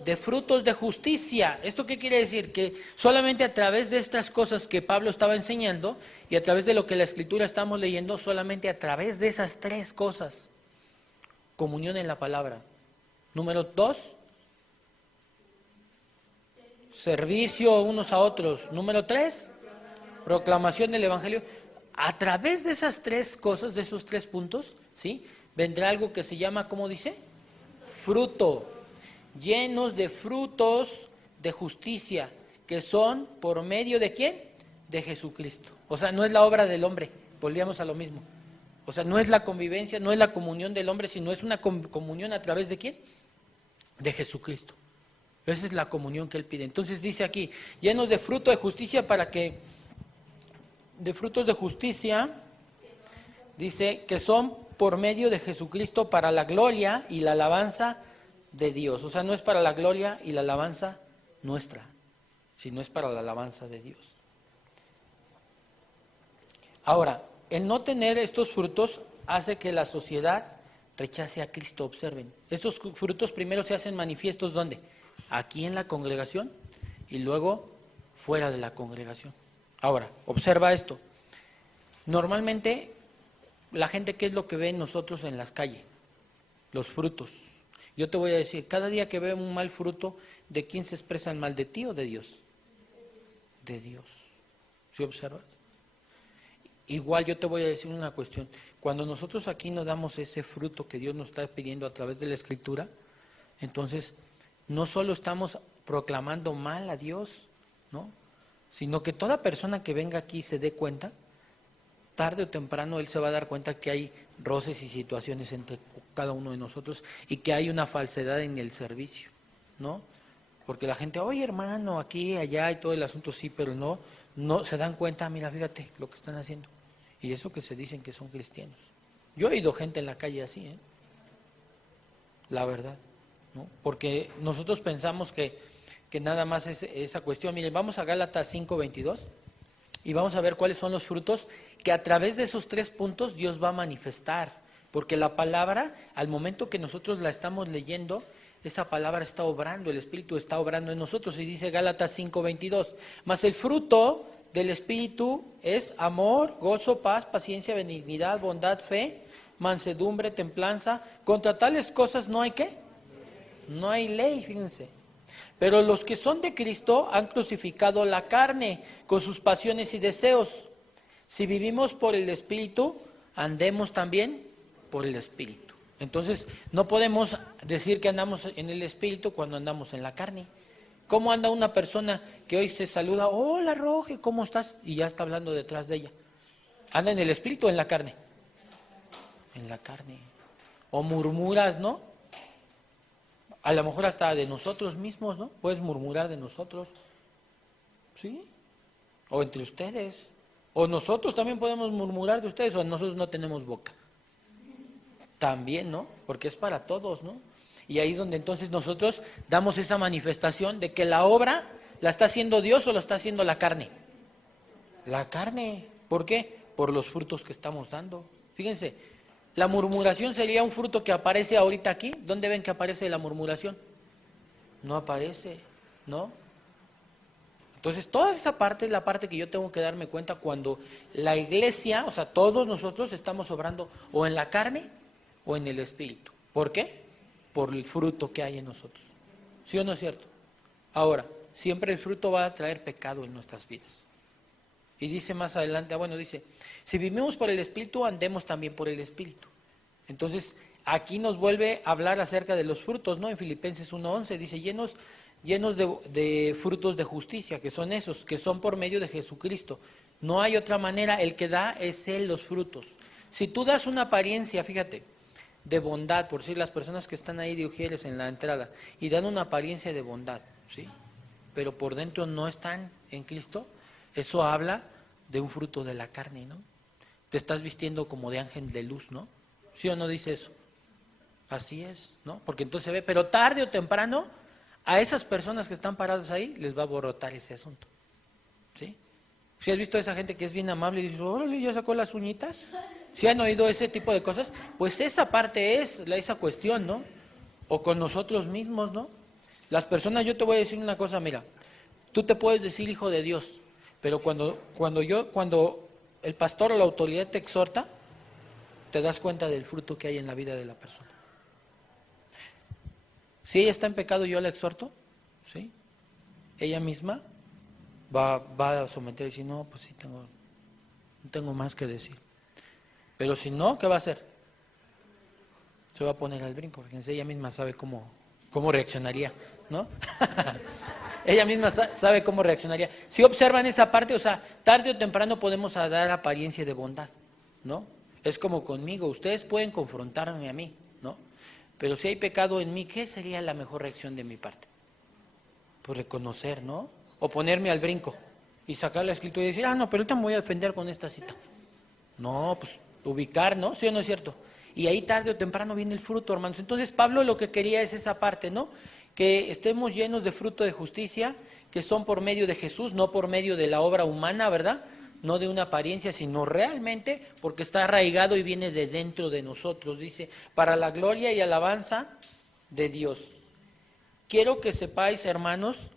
De frutos de justicia. ¿Esto qué quiere decir? Que solamente a través de estas cosas que Pablo estaba enseñando y a través de lo que la Escritura estamos leyendo, solamente a través de esas tres cosas, comunión en la palabra. Número 2, servicio unos a otros. Número 3, proclamación del Evangelio. A través de esas tres cosas, de esos 3 puntos, ¿sí? Vendrá algo que se llama, ¿cómo dice? Fruto. Llenos de frutos de justicia, que son por medio de ¿quién? De Jesucristo. O sea, no es la obra del hombre, volvíamos a lo mismo. O sea, no es la convivencia, no es la comunión del hombre, sino es una comunión a través de ¿quién? De Jesucristo. Esa es la comunión que Él pide. Entonces dice aquí, llenos de fruto de justicia para que, de frutos de justicia, dice que son por medio de Jesucristo para la gloria y la alabanza de Dios. O sea, no es para la gloria y la alabanza nuestra, sino es para la alabanza de Dios. Ahora, el no tener estos frutos hace que la sociedad rechace a Cristo. Observen, estos frutos primero se hacen manifiestos ¿dónde? Aquí en la congregación y luego fuera de la congregación. Ahora, observa esto. Normalmente, la gente, ¿qué es lo que ve en nosotros en las calles? Los frutos. Yo te voy a decir, cada día que veo un mal fruto, ¿de quién se expresa el mal? ¿De ti o de Dios? De Dios. ¿Sí observas? Igual yo te voy a decir una cuestión. Cuando nosotros aquí nos damos ese fruto que Dios nos está pidiendo a través de la Escritura, entonces no solo estamos proclamando mal a Dios, ¿no? Sino que toda persona que venga aquí se dé cuenta, tarde o temprano él se va a dar cuenta que hay roces y situaciones entre cada uno de nosotros y que hay una falsedad en el servicio, ¿no? Porque la gente, oye hermano, aquí, allá y todo el asunto sí, pero no se dan cuenta, mira, fíjate lo que están haciendo. Y eso que se dicen que son cristianos. Yo he oído gente en la calle así, la verdad, ¿no? Porque nosotros pensamos que nada más es esa cuestión. Miren, vamos a Gálatas 5:22 y vamos a ver cuáles son los frutos que a través de esos 3 puntos Dios va a manifestar. Porque la palabra, al momento que nosotros la estamos leyendo, esa palabra está obrando, el Espíritu está obrando en nosotros. Y dice Gálatas 5:22, mas el fruto del Espíritu es amor, gozo, paz, paciencia, benignidad, bondad, fe, mansedumbre, templanza. Contra tales cosas no hay ¿qué? No hay ley, fíjense. Pero los que son de Cristo han crucificado la carne con sus pasiones y deseos. Si vivimos por el Espíritu, andemos también por el Espíritu. Entonces, no podemos decir que andamos en el Espíritu cuando andamos en la carne. ¿Cómo anda una persona que hoy se saluda, hola Roge, ¿cómo estás? Y ya está hablando detrás de ella. ¿Anda en el Espíritu o en la carne? En la carne. O murmuras, ¿no? A lo mejor hasta de nosotros mismos, ¿no? Puedes murmurar de nosotros, ¿sí? O entre ustedes. O nosotros también podemos murmurar de ustedes, o nosotros no tenemos boca. También, ¿no? Porque es para todos, ¿no? Y ahí es donde entonces nosotros damos esa manifestación de que la obra la está haciendo Dios o la está haciendo la carne. La carne. ¿Por qué? Por los frutos que estamos dando. Fíjense, la murmuración sería un fruto que aparece ahorita aquí. ¿Dónde ven que aparece la murmuración? No aparece, ¿no? Entonces, toda esa parte es la parte que yo tengo que darme cuenta cuando la iglesia, o sea, todos nosotros estamos obrando o en la carne o en el espíritu. ¿Por qué? Por el fruto que hay en nosotros. ¿Sí o no es cierto? Ahora, siempre el fruto va a traer pecado en nuestras vidas. Y dice más adelante, dice, si vivimos por el espíritu, andemos también por el espíritu. Entonces, aquí nos vuelve a hablar acerca de los frutos, ¿no? En Filipenses 1:11 dice, llenos de frutos de justicia, que son esos, que son por medio de Jesucristo. No hay otra manera, el que da es Él los frutos. Si tú das una apariencia, fíjate, de bondad, por decir las personas que están ahí de Ujieres en la entrada, y dan una apariencia de bondad, ¿sí? Pero por dentro no están en Cristo, eso habla de un fruto de la carne, ¿no? Te estás vistiendo como de ángel de luz, ¿no? ¿Sí o no dice eso? Así es, ¿no? Porque entonces se ve, pero tarde o temprano, a esas personas que están paradas ahí, les va a borrotar ese asunto, ¿sí? ¿Sí has visto a esa gente que es bien amable y dice, órale, ya sacó las uñitas? ¿Sí han oído ese tipo de cosas? Pues esa parte es esa cuestión, ¿no? O con nosotros mismos, ¿no? Las personas, yo te voy a decir una cosa, mira, tú te puedes decir hijo de Dios, pero cuando el pastor o la autoridad te exhorta, te das cuenta del fruto que hay en la vida de la persona. Si ella está en pecado, yo la exhorto, ¿sí? Ella misma va a someter y decir, no, pues sí, no tengo más que decir. Pero si no, ¿qué va a hacer? Se va a poner al brinco, fíjense, ella misma sabe cómo reaccionaría, ¿no? Ella misma sabe cómo reaccionaría. Si observan esa parte, o sea, tarde o temprano podemos dar apariencia de bondad, ¿no? Es como conmigo, ustedes pueden confrontarme a mí, ¿no? Pero si hay pecado en mí, ¿qué sería la mejor reacción de mi parte? Pues reconocer, ¿no? O ponerme al brinco y sacar la escritura y decir, no, pero ahorita me voy a defender con esta cita. No, pues ubicar, ¿no? ¿Sí o no es cierto? Y ahí tarde o temprano viene el fruto, hermanos. Entonces Pablo lo que quería es esa parte, ¿no? Que estemos llenos de fruto de justicia, que son por medio de Jesús, no por medio de la obra humana, ¿verdad? No de una apariencia, sino realmente porque está arraigado y viene de dentro de nosotros. Dice, para la gloria y alabanza de Dios. Quiero que sepáis, hermanos,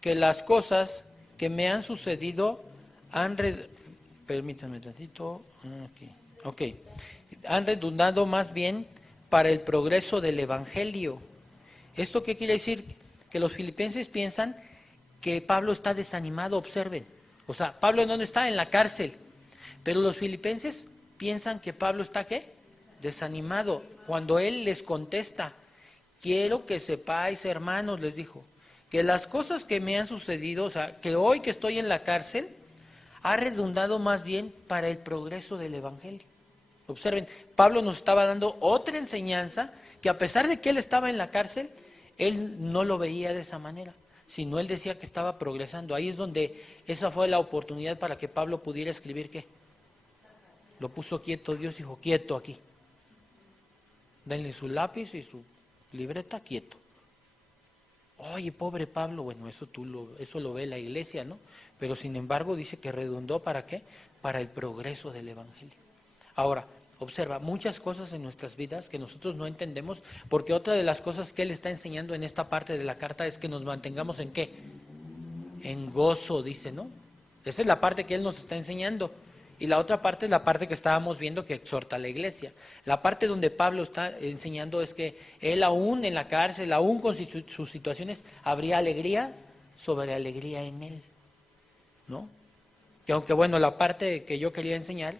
que las cosas que me han sucedido permítanme tantito, aquí. Han redundado más bien para el progreso del Evangelio. ¿Esto qué quiere decir? Que los filipenses piensan que Pablo está desanimado, observen. O sea, Pablo ¿dónde está? En la cárcel. Pero los filipenses piensan que Pablo está ¿qué? Desanimado. Cuando él les contesta, quiero que sepáis, hermanos, les dijo, que las cosas que me han sucedido, o sea, que hoy que estoy en la cárcel, ha redundado más bien para el progreso del Evangelio. Observen, Pablo nos estaba dando otra enseñanza que a pesar de que él estaba en la cárcel, él no lo veía de esa manera, sino él decía que estaba progresando. Ahí es donde esa fue la oportunidad para que Pablo pudiera escribir ¿qué? Lo puso quieto Dios, dijo, quieto aquí. Denle su lápiz y su libreta, quieto. Oye, pobre Pablo, bueno, eso lo ve la iglesia, ¿no? Pero sin embargo dice que redundó ¿para qué? Para el progreso del Evangelio. Ahora, observa, muchas cosas en nuestras vidas que nosotros no entendemos, porque otra de las cosas que él está enseñando en esta parte de la carta es que nos mantengamos ¿en qué? En gozo, dice, ¿no? Esa es la parte que él nos está enseñando. Y la otra parte es la parte que estábamos viendo que exhorta a la iglesia. La parte donde Pablo está enseñando es que él aún en la cárcel, aún con sus situaciones, habría alegría sobre alegría en él, ¿no? Y aunque bueno, la parte que yo quería enseñar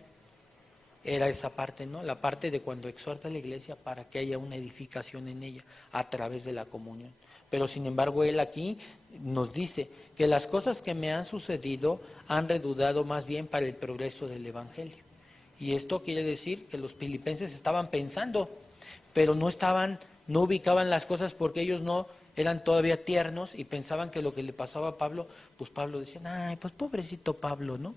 era esa parte, ¿no? La parte de cuando exhorta a la iglesia para que haya una edificación en ella a través de la comunión. Pero sin embargo él aquí nos dice que las cosas que me han sucedido han redundado más bien para el progreso del Evangelio. Y esto quiere decir que los filipenses estaban pensando, pero no ubicaban las cosas porque ellos no eran todavía tiernos y pensaban que lo que le pasaba a Pablo, pues Pablo decía, ay, pues pobrecito Pablo, ¿no?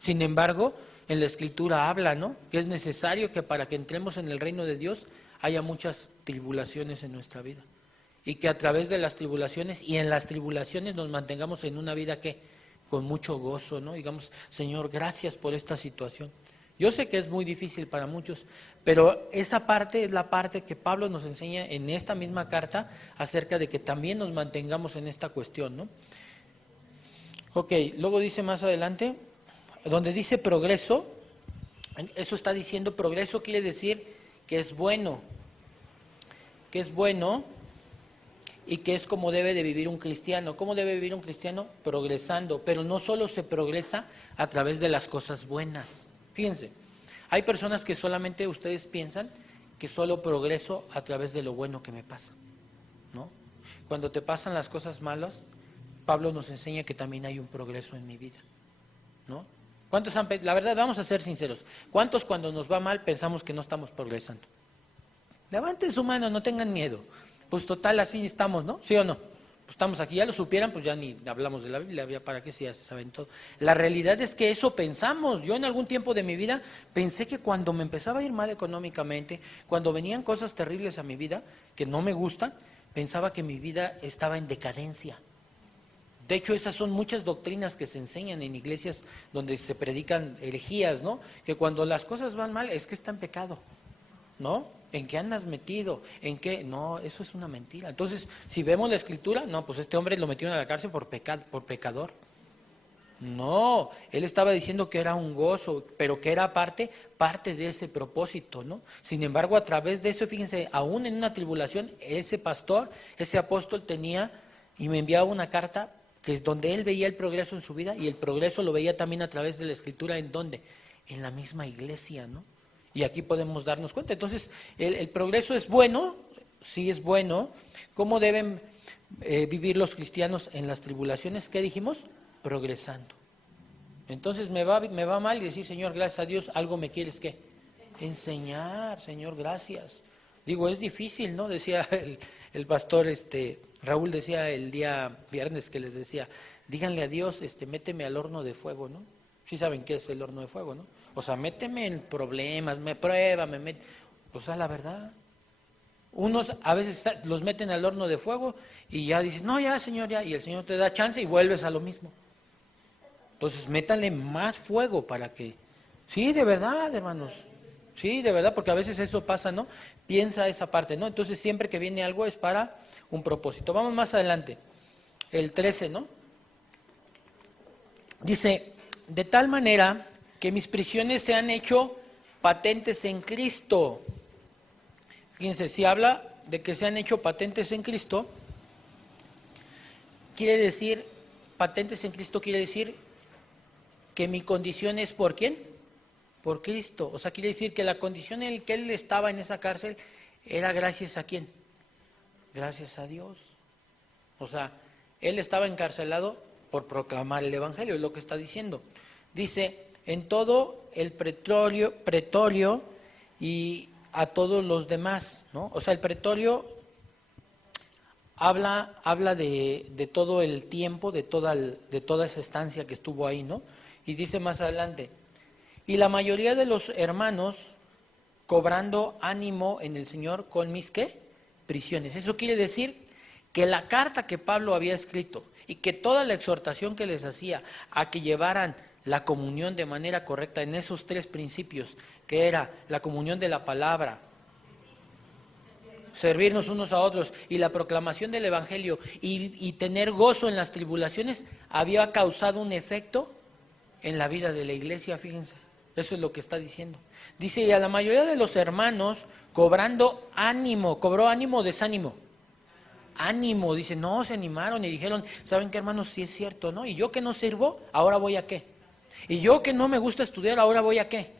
Sin embargo, en la Escritura habla, ¿no? Que es necesario que para que entremos en el reino de Dios haya muchas tribulaciones en nuestra vida. Y que a través de las tribulaciones y en las tribulaciones nos mantengamos en una vida que con mucho gozo, ¿no? Digamos, Señor, gracias por esta situación. Yo sé que es muy difícil para muchos, pero esa parte es la parte que Pablo nos enseña en esta misma carta acerca de que también nos mantengamos en esta cuestión, ¿no? Ok, luego dice más adelante, donde dice progreso, eso está diciendo progreso quiere decir que es bueno y que es como debe de vivir un cristiano. ¿Cómo debe vivir un cristiano? Progresando, pero no solo se progresa a través de las cosas buenas. Fíjense, hay personas que solamente ustedes piensan que solo progreso a través de lo bueno que me pasa, ¿no? Cuando te pasan las cosas malas, Pablo nos enseña que también hay un progreso en mi vida, ¿no? ¿Cuántos la verdad, vamos a ser sinceros, ¿cuántos cuando nos va mal pensamos que no estamos progresando? Levanten su mano, no tengan miedo. Pues total, así estamos, ¿no? ¿Sí o no? Pues estamos aquí, ya lo supieran, pues ya ni hablamos de la Biblia, ¿para qué si ya se saben todo? La realidad es que eso pensamos. Yo en algún tiempo de mi vida pensé que cuando me empezaba a ir mal económicamente, cuando venían cosas terribles a mi vida, que no me gustan, pensaba que mi vida estaba en decadencia. De hecho, esas son muchas doctrinas que se enseñan en iglesias donde se predican herejías, ¿no? Que cuando las cosas van mal es que está en pecado, ¿no? ¿En qué andas metido? ¿En qué? No, eso es una mentira. Entonces, si vemos la escritura, no, pues este hombre lo metieron a la cárcel por pecador. No, él estaba diciendo que era un gozo, pero que era parte de ese propósito, ¿no? Sin embargo, a través de eso, fíjense, aún en una tribulación, ese pastor, ese apóstol tenía y me enviaba una carta que es donde él veía el progreso en su vida y el progreso lo veía también a través de la escritura, ¿en dónde? En la misma iglesia, ¿no? Y aquí podemos darnos cuenta. Entonces, el progreso es bueno, sí es bueno. ¿Cómo deben vivir los cristianos en las tribulaciones? ¿Qué dijimos? Progresando. Entonces me va mal y decir, Señor, gracias a Dios, algo me quieres ¿qué? Enseñar, Señor, gracias. Digo, es difícil, ¿no? Decía el pastor, Raúl decía el día viernes que les decía, díganle a Dios, méteme al horno de fuego, ¿no? Sí saben qué es el horno de fuego, ¿no? O sea, méteme en problemas, me prueba, o sea, la verdad. Unos a veces los meten al horno de fuego y ya dices, no, ya, Señor, ya. Y el Señor te da chance y vuelves a lo mismo. Entonces, métanle más fuego para que... Sí, de verdad, hermanos. Sí, de verdad, porque a veces eso pasa, ¿no? Piensa esa parte, ¿no? Entonces, siempre que viene algo es para un propósito. Vamos más adelante. El 13, ¿no? Dice, de tal manera que mis prisiones se han hecho patentes en Cristo. Fíjense, si habla de que se han hecho patentes en Cristo, quiere decir, patentes en Cristo quiere decir que mi condición es ¿por quién? Por Cristo. O sea, quiere decir que la condición en la que él estaba en esa cárcel era gracias a quién? Gracias a Dios. O sea, él estaba encarcelado por proclamar el Evangelio, es lo que está diciendo. Dice, en todo el pretorio y a todos los demás, ¿no? O sea, el pretorio habla de todo el tiempo, de toda esa estancia que estuvo ahí, ¿no? Y dice más adelante, y la mayoría de los hermanos cobrando ánimo en el Señor con mis, ¿qué? Prisiones. Eso quiere decir que la carta que Pablo había escrito y que toda la exhortación que les hacía a que llevaran la comunión de manera correcta en esos tres principios, que era la comunión de la palabra, servirnos unos a otros y la proclamación del Evangelio y tener gozo en las tribulaciones, había causado un efecto en la vida de la iglesia, fíjense. Eso es lo que está diciendo. Dice, y a la mayoría de los hermanos cobrando ánimo, ¿cobró ánimo o desánimo? Ánimo, dice, no, se animaron y dijeron, ¿saben qué, hermanos? Sí es cierto, ¿no? Y yo que no sirvo, ahora voy a ¿qué? Y yo que no me gusta estudiar, ahora voy a ¿qué?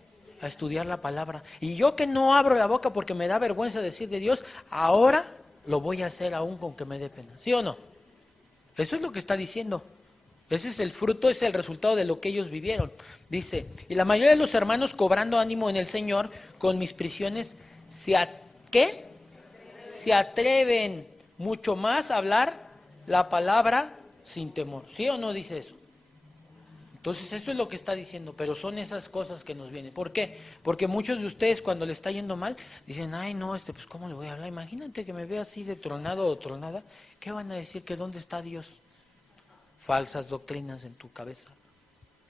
A estudiar la palabra. Y yo que no abro la boca porque me da vergüenza decir de Dios, ahora lo voy a hacer aún con que me dé pena. ¿Sí o no? Eso es lo que está diciendo. Ese es el fruto, es el resultado de lo que ellos vivieron. Dice, y la mayoría de los hermanos cobrando ánimo en el Señor con mis prisiones, ¿qué? Se atreven mucho más a hablar la palabra sin temor. ¿Sí o no dice eso? Entonces eso es lo que está diciendo, pero son esas cosas que nos vienen. ¿Por qué? Porque muchos de ustedes cuando le está yendo mal, dicen, ay no, pues ¿cómo le voy a hablar? Imagínate que me vea así de tronado o tronada, ¿qué van a decir? ¿Que dónde está Dios? Falsas doctrinas en tu cabeza,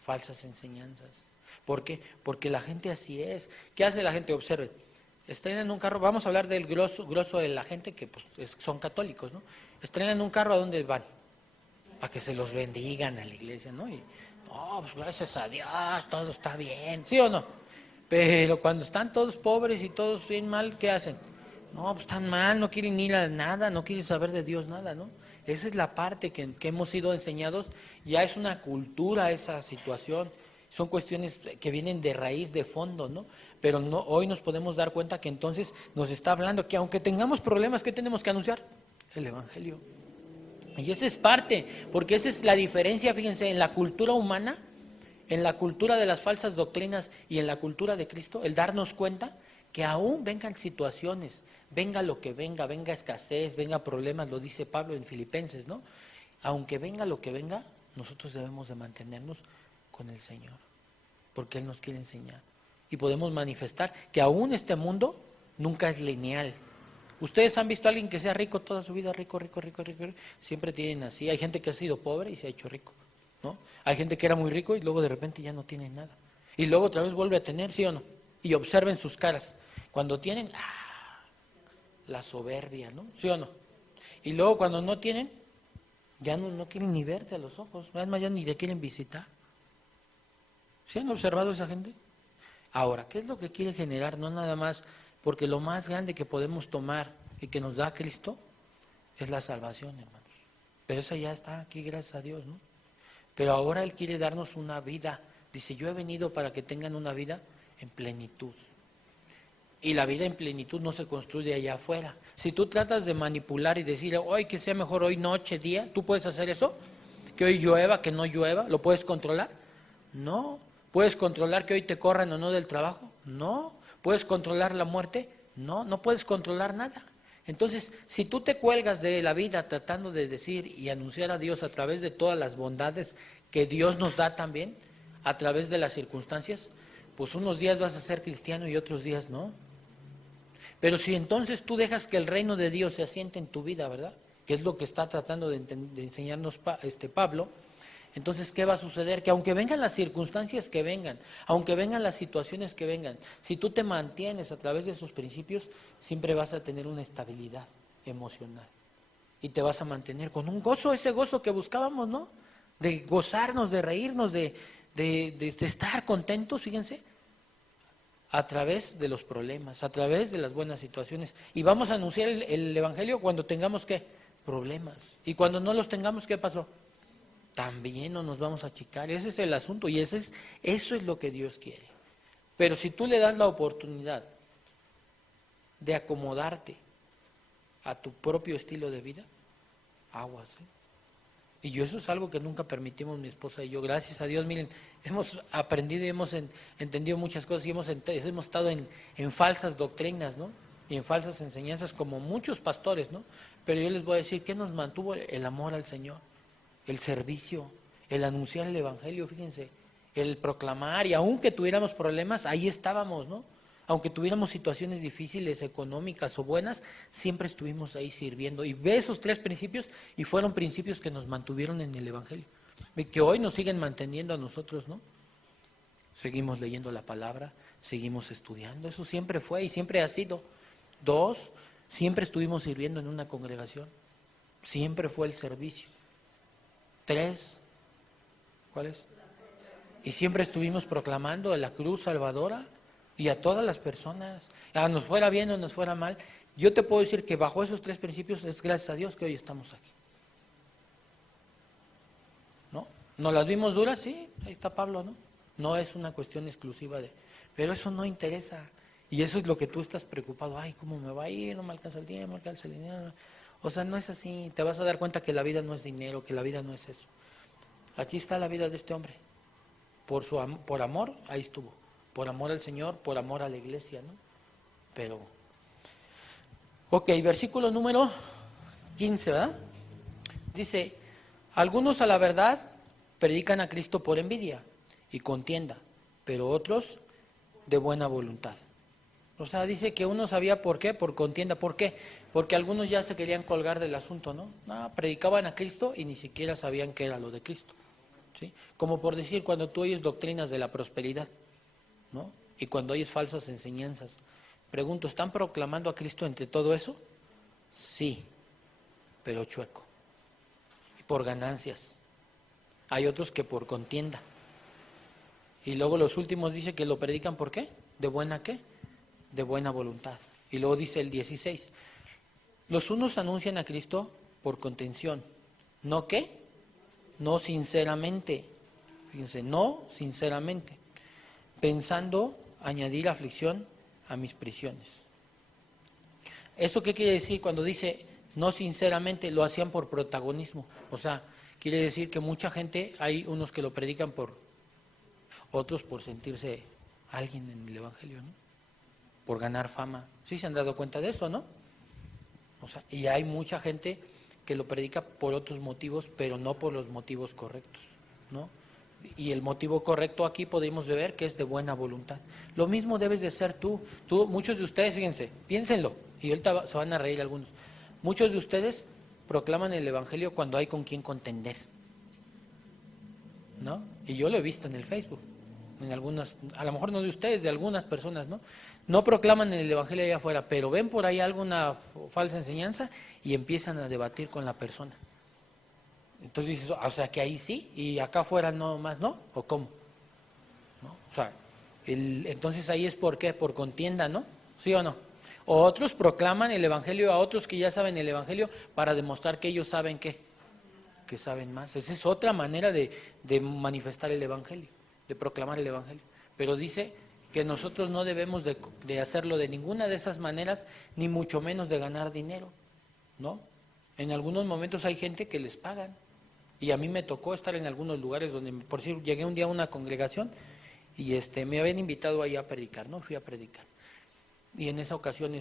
falsas enseñanzas. ¿Por qué? Porque la gente así es. ¿Qué hace la gente? Observen. Estrenan un carro, vamos a hablar del grosso de la gente que pues, son católicos, ¿no? Estrenan un carro, ¿a dónde van? para que se los bendigan a la iglesia, ¿no? Y, no, pues gracias a Dios, todo está bien, ¿sí o no? Pero cuando están todos pobres y todos bien mal, ¿qué hacen? No, pues están mal, no quieren ir a nada, no quieren saber de Dios nada, ¿no? Esa es la parte que hemos sido enseñados, ya es una cultura esa situación, son cuestiones que vienen de raíz, de fondo, ¿no? Pero no, hoy nos podemos dar cuenta que entonces nos está hablando que aunque tengamos problemas, ¿qué tenemos que anunciar? El Evangelio. Y esa es parte, porque esa es la diferencia, fíjense, en la cultura humana, en la cultura de las falsas doctrinas y en la cultura de Cristo, el darnos cuenta que aún vengan situaciones, venga lo que venga, venga escasez, venga problemas, lo dice Pablo en Filipenses, ¿no? Aunque venga lo que venga, nosotros debemos de mantenernos con el Señor, porque Él nos quiere enseñar. Y podemos manifestar que aún este mundo nunca es lineal. Ustedes han visto a alguien que sea rico toda su vida, rico, rico, rico, rico, rico. Siempre tienen así. Hay gente que ha sido pobre y se ha hecho rico, ¿no? Hay gente que era muy rico y luego de repente ya no tiene nada. Y luego otra vez vuelve a tener, ¿sí o no? Y observen sus caras. Cuando tienen, la soberbia, ¿no? ¿Sí o no? Y luego cuando no tienen, ya no quieren ni verte a los ojos. Además ya ni le quieren visitar. ¿Sí han observado esa gente? Ahora, ¿qué es lo que quiere generar? No nada más, porque lo más grande que podemos tomar y que nos da Cristo es la salvación, hermanos. Pero esa ya está aquí, gracias a Dios, ¿no? Pero ahora Él quiere darnos una vida. Dice, yo he venido para que tengan una vida en plenitud. Y la vida en plenitud no se construye allá afuera. Si tú tratas de manipular y decir, hoy que sea mejor hoy noche, día, ¿tú puedes hacer eso? Que hoy llueva, que no llueva, ¿lo puedes controlar? No. ¿Puedes controlar que hoy te corran o no del trabajo? No. ¿Puedes controlar la muerte? No, no puedes controlar nada. Entonces, si tú te cuelgas de la vida tratando de decir y anunciar a Dios a través de todas las bondades que Dios nos da también, a través de las circunstancias, pues unos días vas a ser cristiano y otros días no. Pero si entonces tú dejas que el reino de Dios se asiente en tu vida, ¿verdad? Que es lo que está tratando de enseñarnos Pablo. Entonces, ¿qué va a suceder? Que aunque vengan las circunstancias que vengan, aunque vengan las situaciones que vengan, si tú te mantienes a través de esos principios, siempre vas a tener una estabilidad emocional. Y te vas a mantener con un gozo, ese gozo que buscábamos, ¿no? De gozarnos, de reírnos, de estar contentos, fíjense, a través de los problemas, a través de las buenas situaciones. Y vamos a anunciar el Evangelio cuando tengamos, ¿qué? Problemas. Y cuando no los tengamos, ¿qué pasó? También no nos vamos a achicar. Ese es el asunto y eso es lo que Dios quiere. Pero si tú le das la oportunidad de acomodarte a tu propio estilo de vida, aguas, ¿eh? Y eso es algo que nunca permitimos mi esposa y yo. Gracias a Dios, miren, hemos aprendido y hemos entendido muchas cosas y hemos estado en falsas doctrinas, ¿no? Y en falsas enseñanzas como muchos pastores, ¿no? Pero yo les voy a decir, ¿qué nos mantuvo? El amor al Señor, el servicio, el anunciar el Evangelio, fíjense, el proclamar, y aunque tuviéramos problemas, ahí estábamos, ¿no? Aunque tuviéramos situaciones difíciles, económicas o buenas, siempre estuvimos ahí sirviendo. Y ve esos tres principios y fueron principios que nos mantuvieron en el Evangelio. Y que hoy nos siguen manteniendo a nosotros, ¿no? Seguimos leyendo la palabra, seguimos estudiando, eso siempre fue y siempre ha sido. Dos, siempre estuvimos sirviendo en una congregación, siempre fue el servicio. Tres, ¿cuál es? Y siempre estuvimos proclamando a la cruz salvadora y a todas las personas, nos fuera bien o nos fuera mal. Yo te puedo decir que bajo esos tres principios es gracias a Dios que hoy estamos aquí. ¿No? ¿Nos las vimos duras? Sí, ahí está Pablo, ¿no? No es una cuestión exclusiva de... Pero eso no interesa. Y eso es lo que tú estás preocupado. Ay, ¿cómo me va a ir? No me alcanza el tiempo, no me alcanza el dinero. O sea, no es así. Te vas a dar cuenta que la vida no es dinero, que la vida no es eso. Aquí está la vida de este hombre. Por amor, ahí estuvo. Por amor al Señor, por amor a la iglesia, ¿no? Pero... Ok, versículo número 15, ¿verdad? Dice, algunos a la verdad predican a Cristo por envidia y contienda, pero otros de buena voluntad. O sea, dice que uno sabía por qué, por contienda. ¿Por qué? Porque algunos ya se querían colgar del asunto, ¿no? No, predicaban a Cristo y ni siquiera sabían qué era lo de Cristo, ¿sí? Como por decir, cuando tú oyes doctrinas de la prosperidad, ¿no? Y cuando oyes falsas enseñanzas. Pregunto, ¿están proclamando a Cristo entre todo eso? Sí, pero chueco. por ganancias. Hay otros que por contienda. Y luego los últimos dice que lo predican ¿por qué? ¿De buena qué? De buena voluntad. Y luego dice el 16, los unos anuncian a Cristo por contención. ¿No qué? No sinceramente. Fíjense, no sinceramente. Pensando añadir aflicción a mis prisiones. ¿Eso qué quiere decir cuando dice no sinceramente? Lo hacían por protagonismo. O sea, quiere decir que mucha gente, hay unos que lo predican por, otros por sentirse alguien en el Evangelio, ¿no? Por ganar fama. ¿Sí se han dado cuenta de eso, no? O sea, y hay mucha gente que lo predica por otros motivos, pero no por los motivos correctos, ¿no? Y el motivo correcto aquí podemos ver que es de buena voluntad. Lo mismo debes de ser tú. Muchos de ustedes, fíjense, piénsenlo, y ahorita se van a reír algunos. Muchos de ustedes proclaman el Evangelio cuando hay con quien contender, ¿no? Y yo lo he visto en el Facebook, en algunas, a lo mejor no de ustedes, de algunas personas, ¿no? No proclaman el Evangelio allá afuera, pero ven por ahí alguna falsa enseñanza y empiezan a debatir con la persona. Entonces dices, o sea que ahí sí, y acá afuera no más, ¿no? ¿O cómo? ¿No? O sea, entonces ahí es por qué, por contienda, ¿no? ¿Sí o no? O otros proclaman el Evangelio a otros que ya saben el Evangelio para demostrar que ellos saben qué, que saben más. Esa es otra manera de manifestar el Evangelio, de proclamar el Evangelio. Pero dice que nosotros no debemos de hacerlo de ninguna de esas maneras, ni mucho menos de ganar dinero, ¿no? En algunos momentos hay gente que les pagan. Y a mí me tocó estar en algunos lugares donde, por decir, llegué un día a una congregación y me habían invitado ahí a predicar, ¿no? Fui a predicar. Y en esa ocasión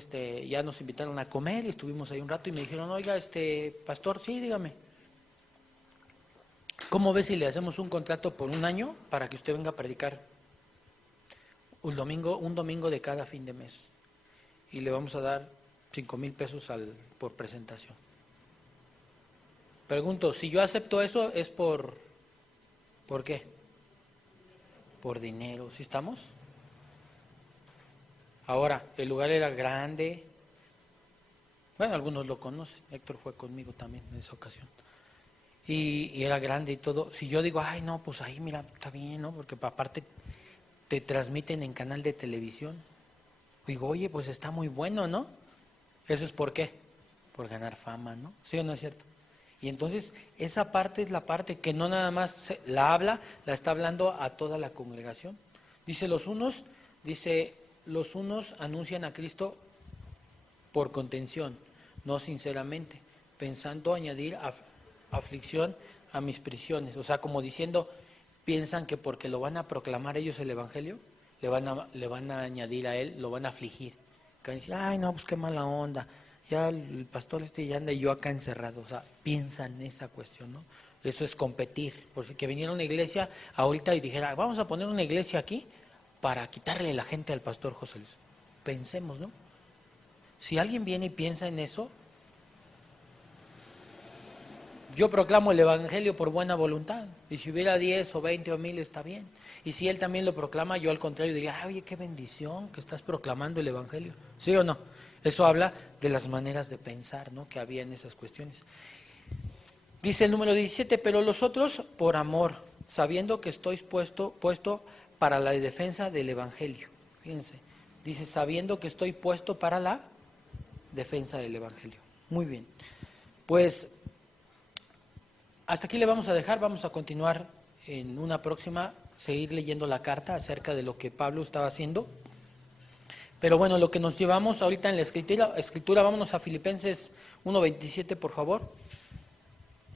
ya nos invitaron a comer y estuvimos ahí un rato y me dijeron, oiga, pastor, sí, dígame, ¿cómo ve si le hacemos un contrato por un año para que usted venga a predicar un domingo de cada fin de mes? Y le vamos a dar 5,000 pesos por presentación. Pregunto, si yo acepto eso, ¿es ¿por qué? Por dinero, ¿sí estamos? Ahora, el lugar era grande. Bueno, algunos lo conocen. Héctor fue conmigo también en esa ocasión. Y era grande y todo. Si yo digo, ay, no, pues ahí, mira, está bien, ¿no? Porque aparte te transmiten en canal de televisión. Digo, oye, pues está muy bueno, ¿no? ¿Eso es por qué? Por ganar fama, ¿no? ¿Sí o no es cierto? Y entonces esa parte es la parte que no nada más la está hablando a toda la congregación. Dice los unos anuncian a Cristo por contención, no sinceramente, pensando añadir aflicción a mis prisiones. O sea, como diciendo, piensan que porque lo van a proclamar ellos el Evangelio, le van a añadir a él, lo van a afligir. Que van a decir, ay no, pues qué mala onda. Ya el pastor ya anda y yo acá encerrado. O sea, piensan en esa cuestión, ¿no? Eso es competir. Porque viniera una iglesia ahorita y dijera, vamos a poner una iglesia aquí para quitarle la gente al pastor José Luis. Pensemos, ¿no? Si alguien viene y piensa en eso, yo proclamo el Evangelio por buena voluntad. Y si hubiera 10 o 20 o 1000 está bien. Y si él también lo proclama, yo al contrario diría, oye, qué bendición que estás proclamando el Evangelio. ¿Sí o no? Eso habla de las maneras de pensar, ¿no? Que había en esas cuestiones. Dice el número 17, pero los otros por amor, sabiendo que estoy puesto para la defensa del Evangelio. Fíjense, dice, sabiendo que estoy puesto para la defensa del Evangelio. Muy bien. Pues hasta aquí le vamos a dejar, vamos a continuar en una próxima, seguir leyendo la carta acerca de lo que Pablo estaba haciendo. Pero bueno, lo que nos llevamos ahorita en la escritura, vámonos a Filipenses 1:27, por favor.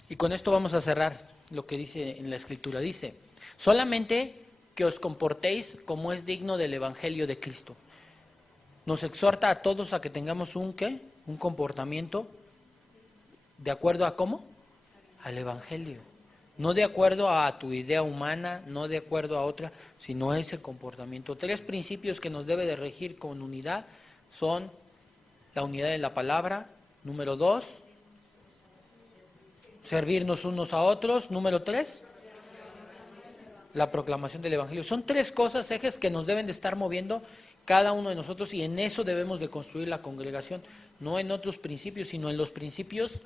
Y con esto vamos a cerrar lo que dice en la escritura. Dice, solamente que os comportéis como es digno del Evangelio de Cristo. Nos exhorta a todos a que tengamos un comportamiento de acuerdo a ¿cómo? Al Evangelio. No de acuerdo a tu idea humana, no de acuerdo a otra, sino a ese comportamiento. 3 principios que nos debe de regir con unidad son la unidad de la palabra. Número 2, servirnos unos a otros. Número 3, la proclamación del Evangelio. Son 3 cosas, ejes que nos deben de estar moviendo cada uno de nosotros y en eso debemos de construir la congregación. No en otros principios, sino en los principios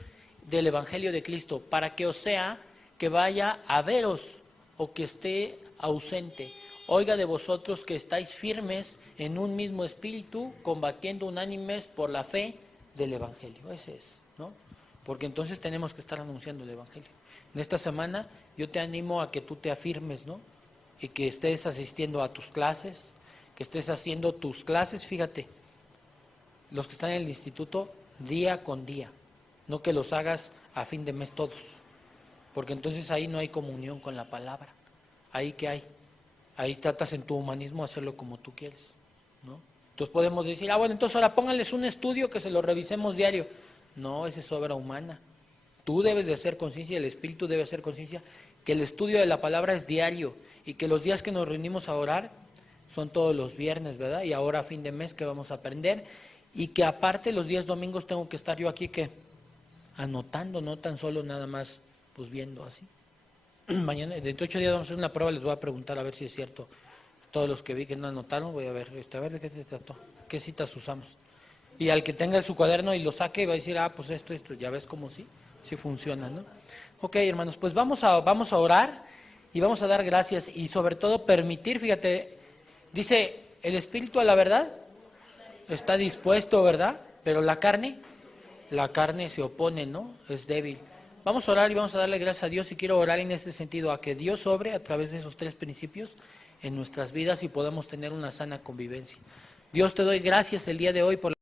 del Evangelio de Cristo, para que os sea que vaya a veros o que esté ausente. Oiga de vosotros que estáis firmes en un mismo espíritu, combatiendo unánimes por la fe del Evangelio. Ese es, ¿no? Porque entonces tenemos que estar anunciando el Evangelio. En esta semana yo te animo a que tú te afirmes, ¿no? Y que estés asistiendo a tus clases, que estés haciendo tus clases, fíjate, los que están en el instituto día con día, no que los hagas a fin de mes todos, porque entonces ahí no hay comunión con la palabra. Ahí que hay, ahí tratas en tu humanismo hacerlo como tú quieres, ¿no? Entonces podemos decir, bueno, entonces ahora pónganles un estudio que se lo revisemos diario. No, esa es obra humana. Tú debes de hacer conciencia, el Espíritu debe hacer conciencia, que el estudio de la palabra es diario y que los días que nos reunimos a orar son todos los viernes, ¿verdad? Y ahora a fin de mes que vamos a aprender, y que aparte los días domingos tengo que estar yo aquí que anotando, no tan solo nada más pues viendo así. Mañana, dentro de 8 días vamos a hacer una prueba, les voy a preguntar a ver si es cierto. Todos los que vi que no anotaron, voy a ver de qué se trató, qué citas usamos. Y al que tenga su cuaderno y lo saque, va a decir, pues esto, ya ves cómo sí funciona, ¿no? Ok, hermanos, pues vamos a orar y vamos a dar gracias y sobre todo permitir, fíjate, dice, el espíritu a la verdad está dispuesto, ¿verdad? Pero la carne se opone, ¿no? Es débil. Vamos a orar y vamos a darle gracias a Dios, y quiero orar en ese sentido, a que Dios obre a través de esos 3 principios en nuestras vidas y podamos tener una sana convivencia. Dios, te doy gracias el día de hoy por